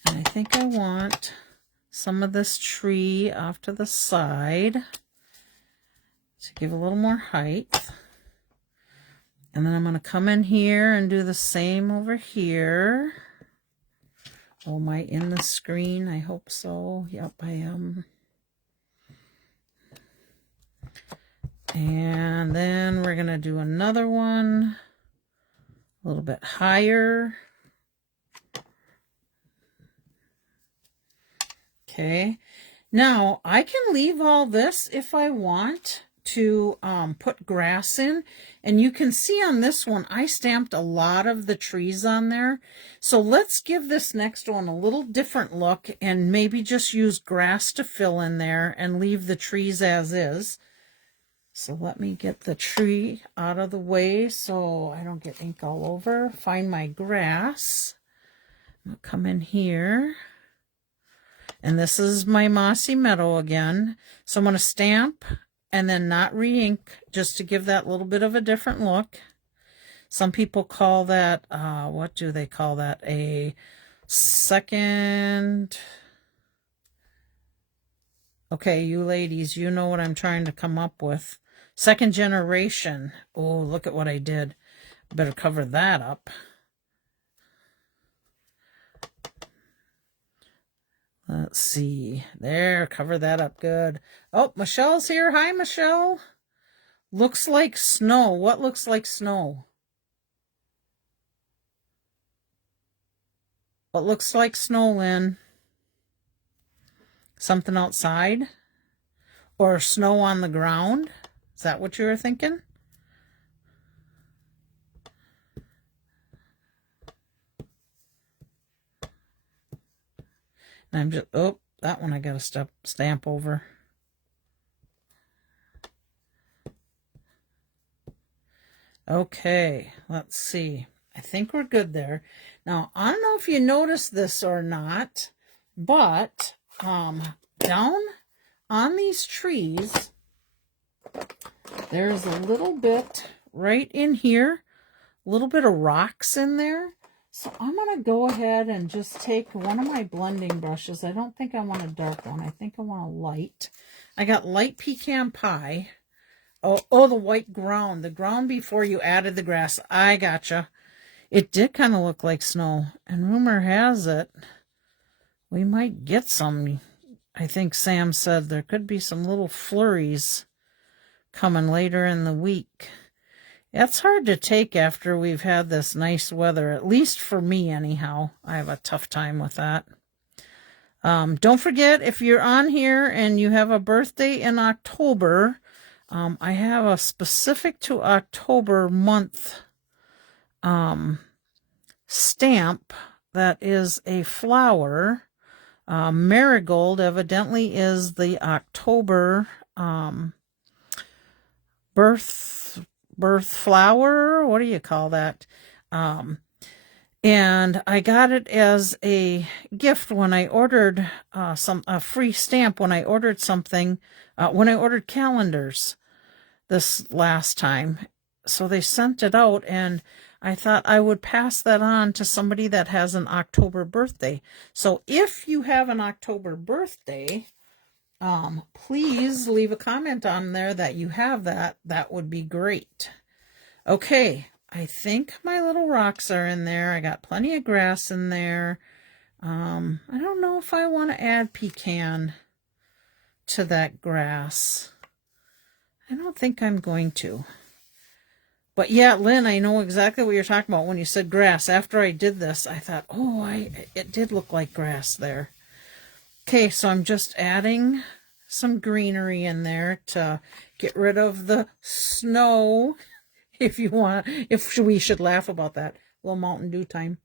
And I think I want some of this tree off to the side to give a little more height. And then I'm going to come in here and do the same over here. Oh, am I in the screen? I hope so. Yep, I am. And then we're going to do another one a little bit higher. Okay. Now, I can leave all this if I want to put grass in, and you can see on this one I stamped a lot of the trees on there. So let's give this next one a little different look and maybe just use grass to fill in there and leave the trees as is. So let me get the tree out of the way so I don't get ink all over. Find my grass. I'll come in here. And this is my mossy meadow again. So I'm going to stamp and then not re-ink, just to give that little bit of a different look. Some people call that, what do they call that? A second... Okay, you ladies, you know what I'm trying to come up with. Second generation. Oh, look at what I did. Better cover that up. Let's see. There, cover that up good. Oh, Michelle's here. Hi, Michelle. Looks like snow. What looks like snow? What looks like snow, Lynn? something outside or snow on the ground. Is that what you were thinking? And I'm just, oh, that one I got to stamp over. Okay, let's see. I think we're good there. Now, I don't know if you noticed this or not, but down on these trees, there's a little bit right in here, a little bit of rocks in there. So I'm going to go ahead and just take one of my blending brushes. I don't think I want a dark one. I think I want a light. I got light pecan pie. Oh, the white ground. The ground before you added the grass. I gotcha. It did kind of look like snow. And rumor has it, we might get some. I think Sam said there could be some little flurries coming later in the week. It's hard to take after we've had this nice weather, at least for me anyhow. I have a tough time with that. Don't forget, if you're on here and you have a birthday in October, I have a specific to October month stamp that is a flower. Marigold evidently is the October birth flower. What do you call that? And I got it as a gift when I ordered a free stamp when I ordered something, when I ordered calendars this last time. So they sent it out, and I thought I would pass that on to somebody that has an October birthday. So if you have an October birthday, please leave a comment on there that you have that. That would be great. Okay, I think my little rocks are in there. I got plenty of grass in there. I don't know if I want to add pecan to that grass. I don't think I'm going to. But yeah, Lynn, I know exactly what you're talking about when you said grass. After I did this, I thought, oh, it did look like grass there. Okay, so I'm just adding some greenery in there to get rid of the snow. If you want, if we should laugh about that. A little Mountain Dew time.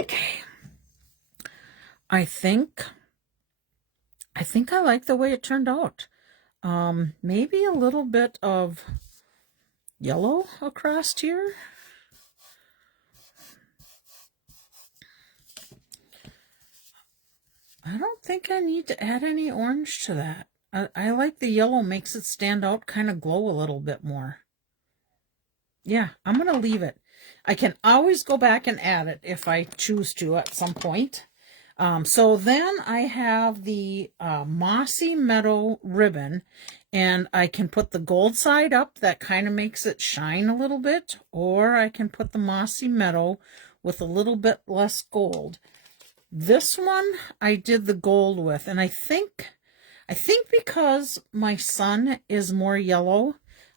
Okay. I think I like the way it turned out. Maybe a little bit of yellow across here. I don't think I need to add any orange to that. I like the yellow, makes it stand out, kind of glow a little bit more. Yeah, I'm going to leave it. I can always go back and add it if I choose to at some point. So then I have the Mossy Meadow ribbon, and I can put the gold side up. That kind of makes it shine a little bit. Or I can put the Mossy Meadow with a little bit less gold. This one I did the gold with, and I think because my sun is more yellow,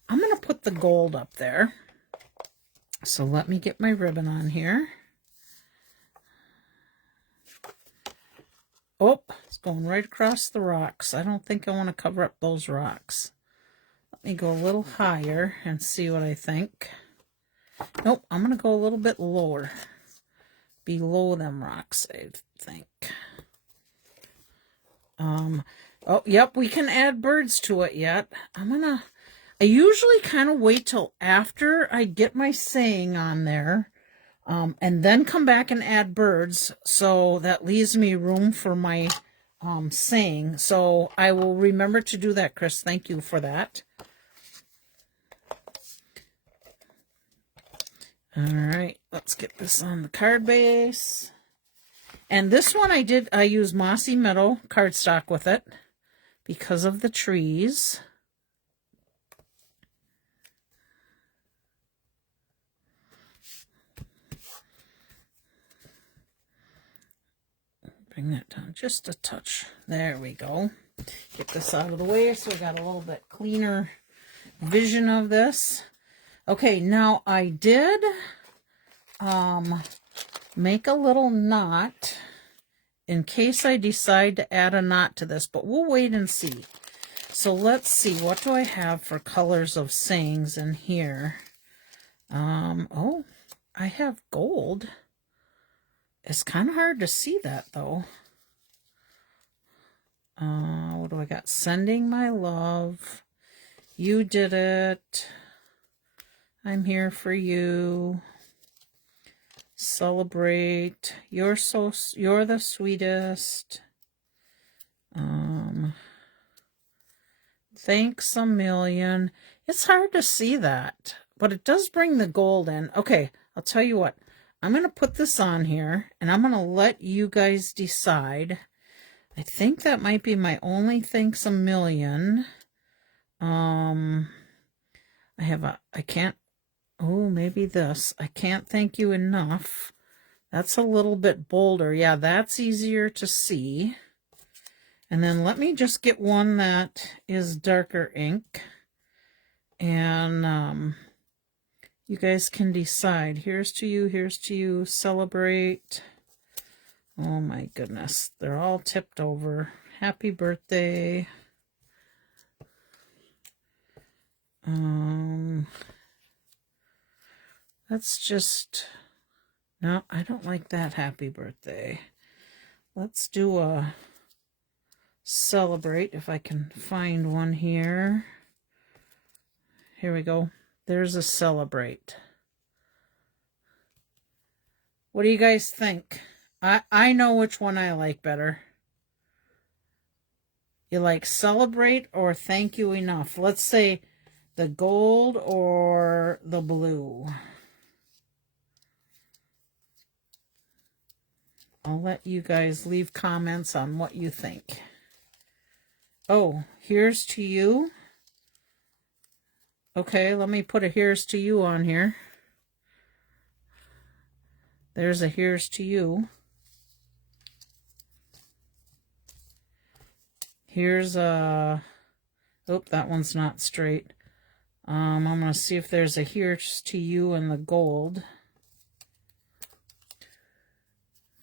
I'm going to put the gold up there. So let me get my ribbon on here. Oh, it's going right across the rocks. I don't think I want to cover up those rocks. Let me go a little higher and see what I think. Nope, I'm going to go a little bit lower. Below them rocks, I think. Oh, yep, we can add birds to it yet. I usually kind of wait till after I get my saying on there, and then come back and add birds, so that leaves me room for my saying. So I will remember to do that, Chris. Thank you for that. All right, let's get this on the card base. And this one I used Mossy Meadow cardstock with it because of the trees. Bring that down just a touch. There we go. Get this out of the way so we got a little bit cleaner vision of this. Okay, now I did make a little knot in case I decide to add a knot to this, but we'll wait and see. So let's see, what do I have for colors of sayings in here? Oh, I have gold. It's kind of hard to see that though. What do I got? Sending my love. You did it. I'm here for you. Celebrate. You're the sweetest. Thanks a million. It's hard to see that, but it does bring the gold in. Okay, I'll tell you what. I'm going to put this on here, and I'm going to let you guys decide. I think that might be my only thanks a million. I can't, oh, maybe this. I can't thank you enough. That's a little bit bolder. Yeah, that's easier to see. And then let me just get one that is darker ink. And you guys can decide. Here's to you, celebrate. Oh my goodness, they're all tipped over. Happy birthday. Let's just, no, I don't like that happy birthday. Let's do a celebrate if I can find one here. Here we go. There's a celebrate. What do you guys think? I know which one I like better. You like celebrate or thank you enough? Let's say the gold or the blue. I'll let you guys leave comments on what you think. Oh, here's to you. Okay, let me put a here's to you on here. There's a here's to you. Here's a, oh, that one's not straight. I'm going to see if there's a here's to you in the gold.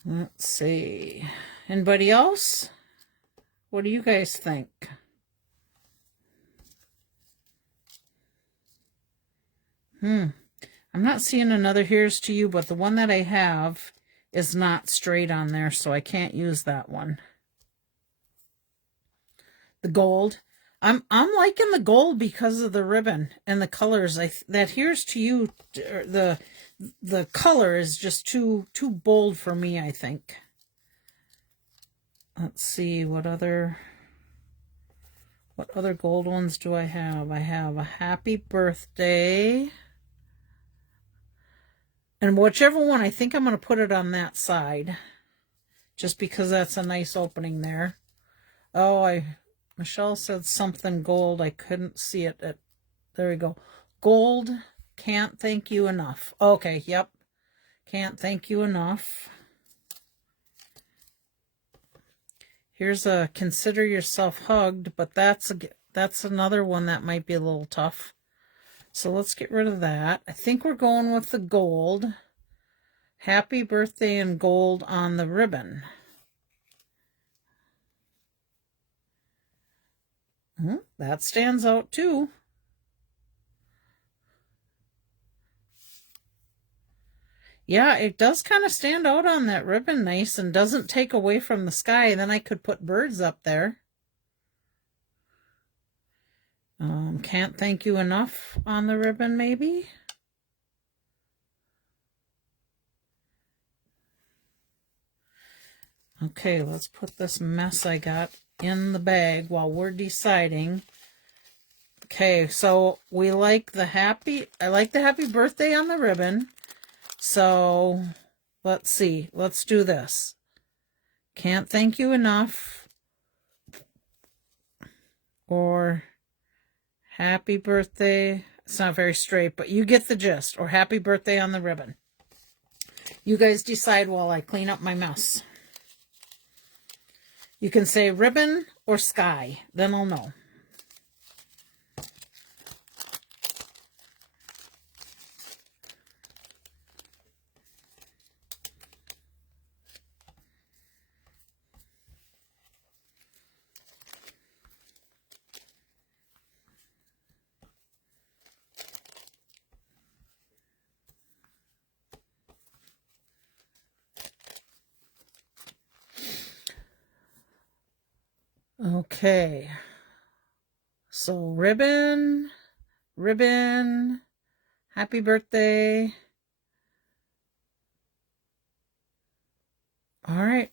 Let's see. Anybody else? What do you guys think? I'm not seeing another here's to you, but the one that I have is not straight on there, so I can't use that one. The gold. I'm liking the gold because of the ribbon and the colors. That here's to you, the color is just too bold for me, I think. Let's see, what other gold ones do I have? I have a happy birthday. And whichever one, I think I'm going to put it on that side. Just because that's a nice opening there. Oh, Michelle said something gold. I couldn't see it. There we go. Gold, can't thank you enough. Okay, yep. Can't thank you enough. Here's a consider yourself hugged, but that's another one that might be a little tough. So let's get rid of that. I think we're going with the gold. Happy birthday in gold on the ribbon. That stands out too. Yeah, it does kind of stand out on that ribbon nice and doesn't take away from the sky. Then I could put birds up there. Can't thank you enough on the ribbon, maybe. Okay, let's put this mess I got in the bag while we're deciding. Okay, so I like the happy birthday on the ribbon. So let's see. Let's do this. Can't thank you enough. Or happy birthday. It's not very straight, but you get the gist. Or happy birthday on the ribbon. You guys decide while I clean up my mess. You can say ribbon or sky. Then I'll know. Okay. So ribbon, ribbon, happy birthday. All right,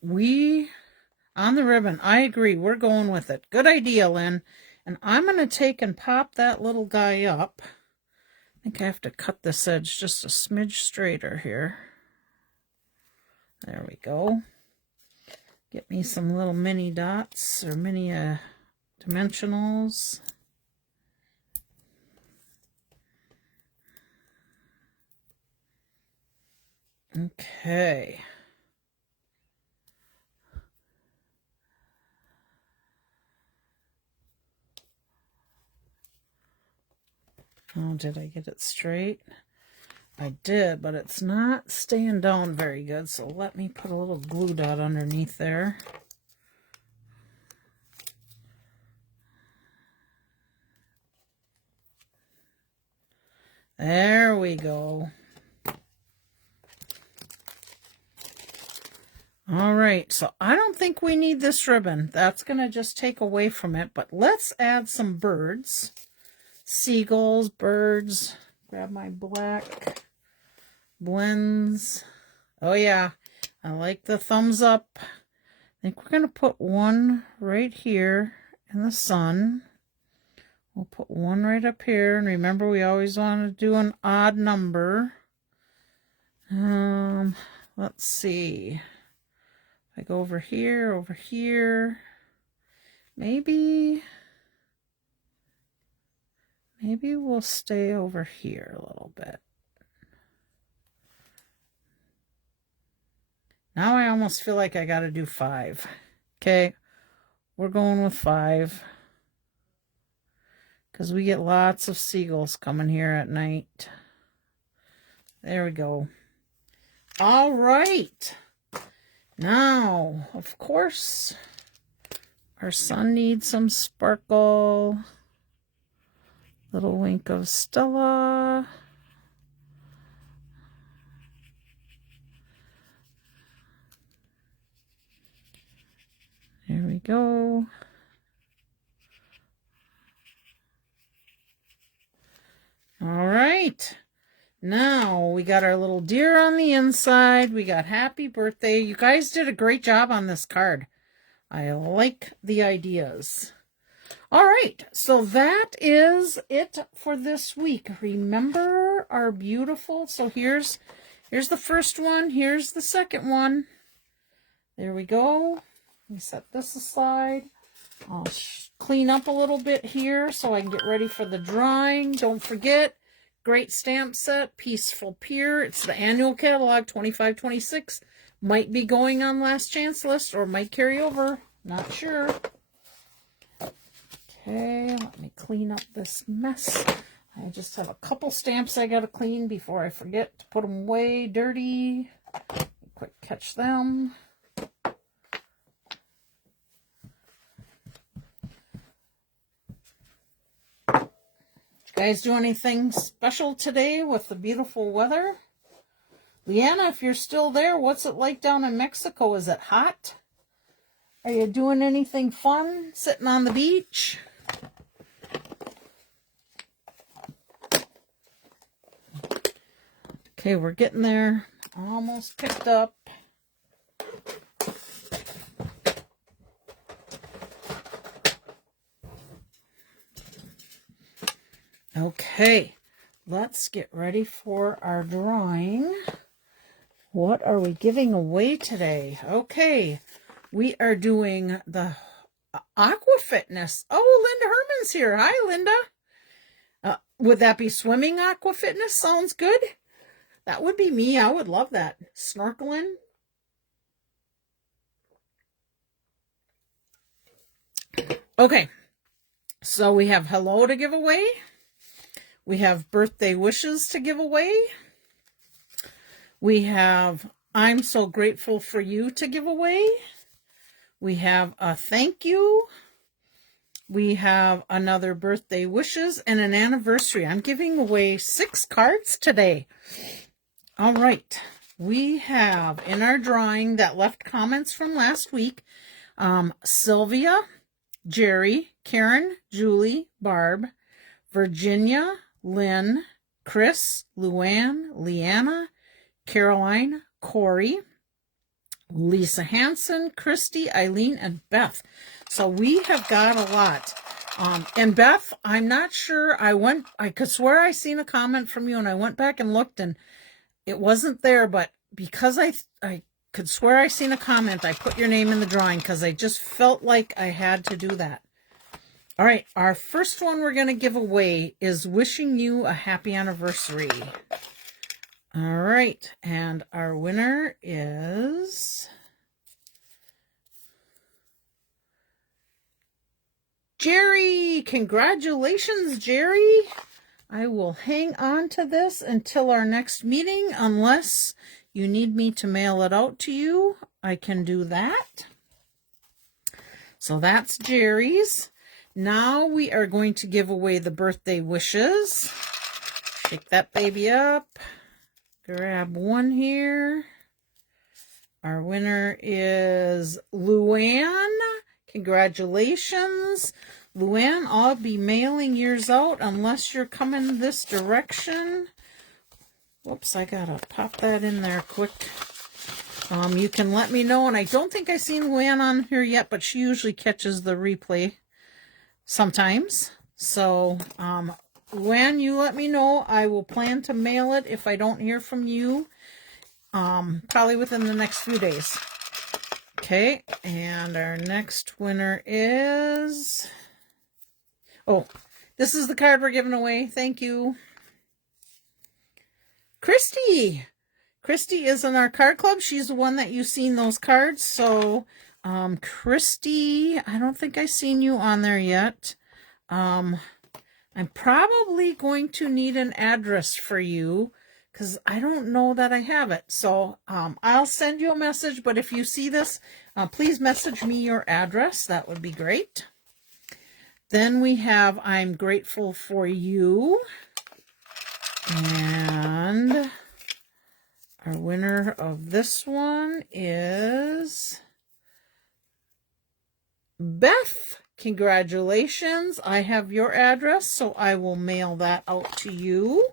on the ribbon, I agree. We're going with it. Good idea, Lynn. And I'm going to take and pop that little guy up. I think I have to cut this edge just a smidge straighter here. There we go. Get me some little mini dots or mini dimensionals. Okay. Oh, did I get it straight? I did, but it's not staying down very good, so let me put a little glue dot underneath there. There we go. All right, so I don't think we need this ribbon. That's going to just take away from it, but let's add some birds. Seagulls, birds. Grab my black blends. Oh yeah, I like the thumbs up. I think we're going to put one right here in the sun. We'll put one right up here, and remember we always want to do an odd number. Let's see. If I go over here, maybe we'll stay over here a little bit. Now I almost feel like I got to do 5. Okay, we're going with 5. Because we get lots of seagulls coming here at night. There we go. All right. Now, of course, our sun needs some sparkle. Little wink of Stella. There we go. All right. Now we got our little deer on the inside. We got happy birthday. You guys did a great job on this card. I like the ideas. All right. So that is it for this week. Remember our beautiful. So here's the first one. Here's the second one. There we go. Let me set this aside. I'll clean up a little bit here so I can get ready for the drawing. Don't forget, great stamp set, Peaceful Pier. It's the annual catalog, 25-26. Might be going on last chance list or might carry over. Not sure. Okay, let me clean up this mess. I just have a couple stamps I got to clean before I forget to put them away dirty. Quick catch them. Guys do anything special today with the beautiful weather? Leanna, if you're still there, what's it like down in Mexico? Is it hot? Are you doing anything fun? Sitting on the beach? Okay, we're getting there. Almost picked up. Okay, let's get ready for our drawing. What are we giving away today? Okay, we are doing the Aqua Fitness. Oh, Linda Herman's here. Hi, Linda. Would that be swimming Aqua Fitness? Sounds good. That would be me. I would love that. Snorkeling. Okay, so we have hello to give away. We have birthday wishes to give away. We have I'm so grateful for you to give away. We have a thank you. We have another birthday wishes and an anniversary. I'm giving away 6 cards today. All right. We have in our drawing that left comments from last week, Sylvia, Jerry, Karen, Julie, Barb, Virginia, Lynn, Chris, Luann, Leanna, Caroline, Corey, Lisa Hanson, Christy, Eileen, and Beth. So we have got a lot. And Beth, I'm not sure. I could swear I seen a comment from you, and I went back and looked, and it wasn't there. But because I could swear I seen a comment, I put your name in the drawing because I just felt like I had to do that. All right, our first one we're going to give away is Wishing You a Happy Anniversary. All right, and our winner is Jerry. Congratulations, Jerry. I will hang on to this until our next meeting. Unless you need me to mail it out to you, I can do that. So that's Jerry's. Now we are going to give away the birthday wishes. Pick that baby up. Grab one here. Our winner is Luann. Congratulations. Luann, I'll be mailing yours out unless you're coming this direction. Whoops, I gotta pop that in there quick. You can let me know, and I don't think I've seen Luann on here yet, but she usually catches the replay sometimes. So, Luann, you let me know. I will plan to mail it if I don't hear from you, probably within the next few days. Okay, and our next winner is... Oh, this is the card we're giving away. Thank you. Christy. Christy is in our card club. She's the one that you've seen those cards. So, Christy, I don't think I've seen you on there yet. I'm probably going to need an address for you because I don't know that I have it. So, I'll send you a message, but if you see this, please message me your address. That would be great. Then we have I'm Grateful for You. And our winner of this one is Beth. Congratulations. I have your address, so I will mail that out to you.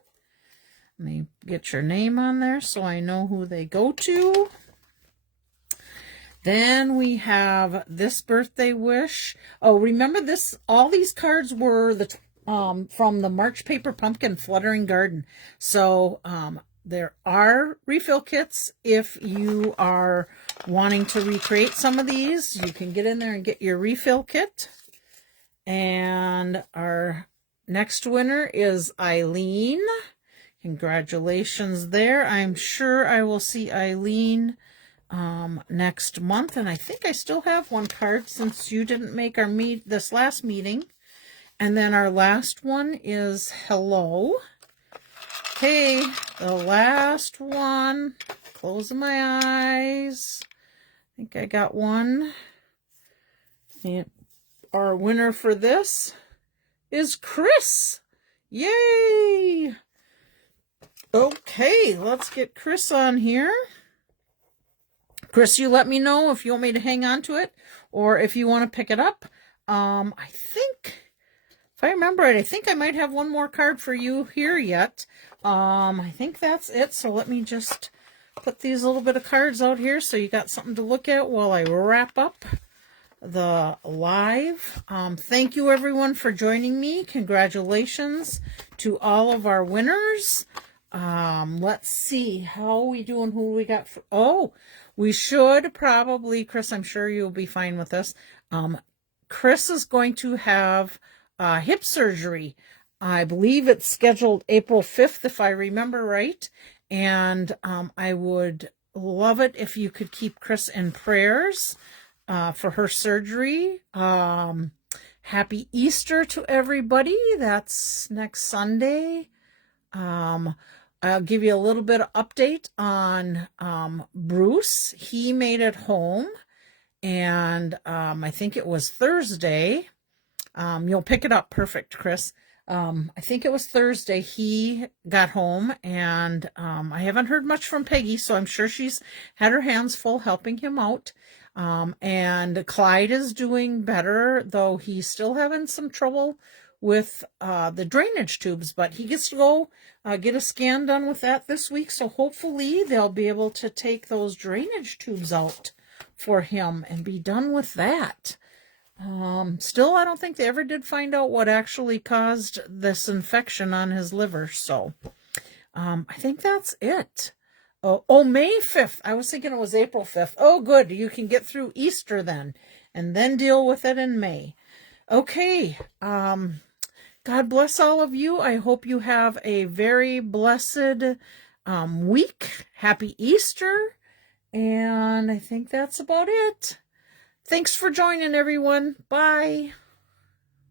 Let me get your name on there so I know who they go to. Then we have this birthday wish. Oh, remember this? All these cards were from the March Paper Pumpkin Fluttering Garden. So there are refill kits. If you are wanting to recreate some of these, you can get in there and get your refill kit. And our next winner is Eileen. Congratulations there. I'm sure I will see Eileen next month, and I think I still have one card since you didn't make our this last meeting. And then our last one is Hello. Okay, the last one. Closing my eyes. I think I got one. And our winner for this is Chris. Yay! Okay, let's get Chris on here. Chris, you let me know if you want me to hang on to it or if you want to pick it up. I think, if I remember right, I think I might have one more card for you here yet. I think that's it. So let me just put these little bit of cards out here so you got something to look at while I wrap up the live. Thank you everyone for joining me. Congratulations to all of our winners. Let's see, how are we doing? Who we got? We should probably, Chris, I'm sure you'll be fine with this. Chris is going to have hip surgery. I believe it's scheduled April 5th, if I remember right. And I would love it if you could keep Chris in prayers for her surgery. Happy Easter to everybody. That's next Sunday. I'll give you a little bit of update on Bruce. He made it home, and I think it was Thursday. You'll pick it up perfect, Chris. I think it was Thursday he got home, and I haven't heard much from Peggy, so I'm sure she's had her hands full helping him out. And Clyde is doing better, though he's still having some trouble with the drainage tubes, but he gets to go get a scan done with that this week, so hopefully they'll be able to take those drainage tubes out for him and be done with that. Still, I don't think they ever did find out what actually caused this infection on his liver, so I think that's it. Oh, May 5th. I was thinking it was April 5th. Oh, good. You can get through Easter then, and then deal with it in May. Okay. God bless all of you. I hope you have a very blessed week. Happy Easter. And I think that's about it. Thanks for joining, everyone. Bye.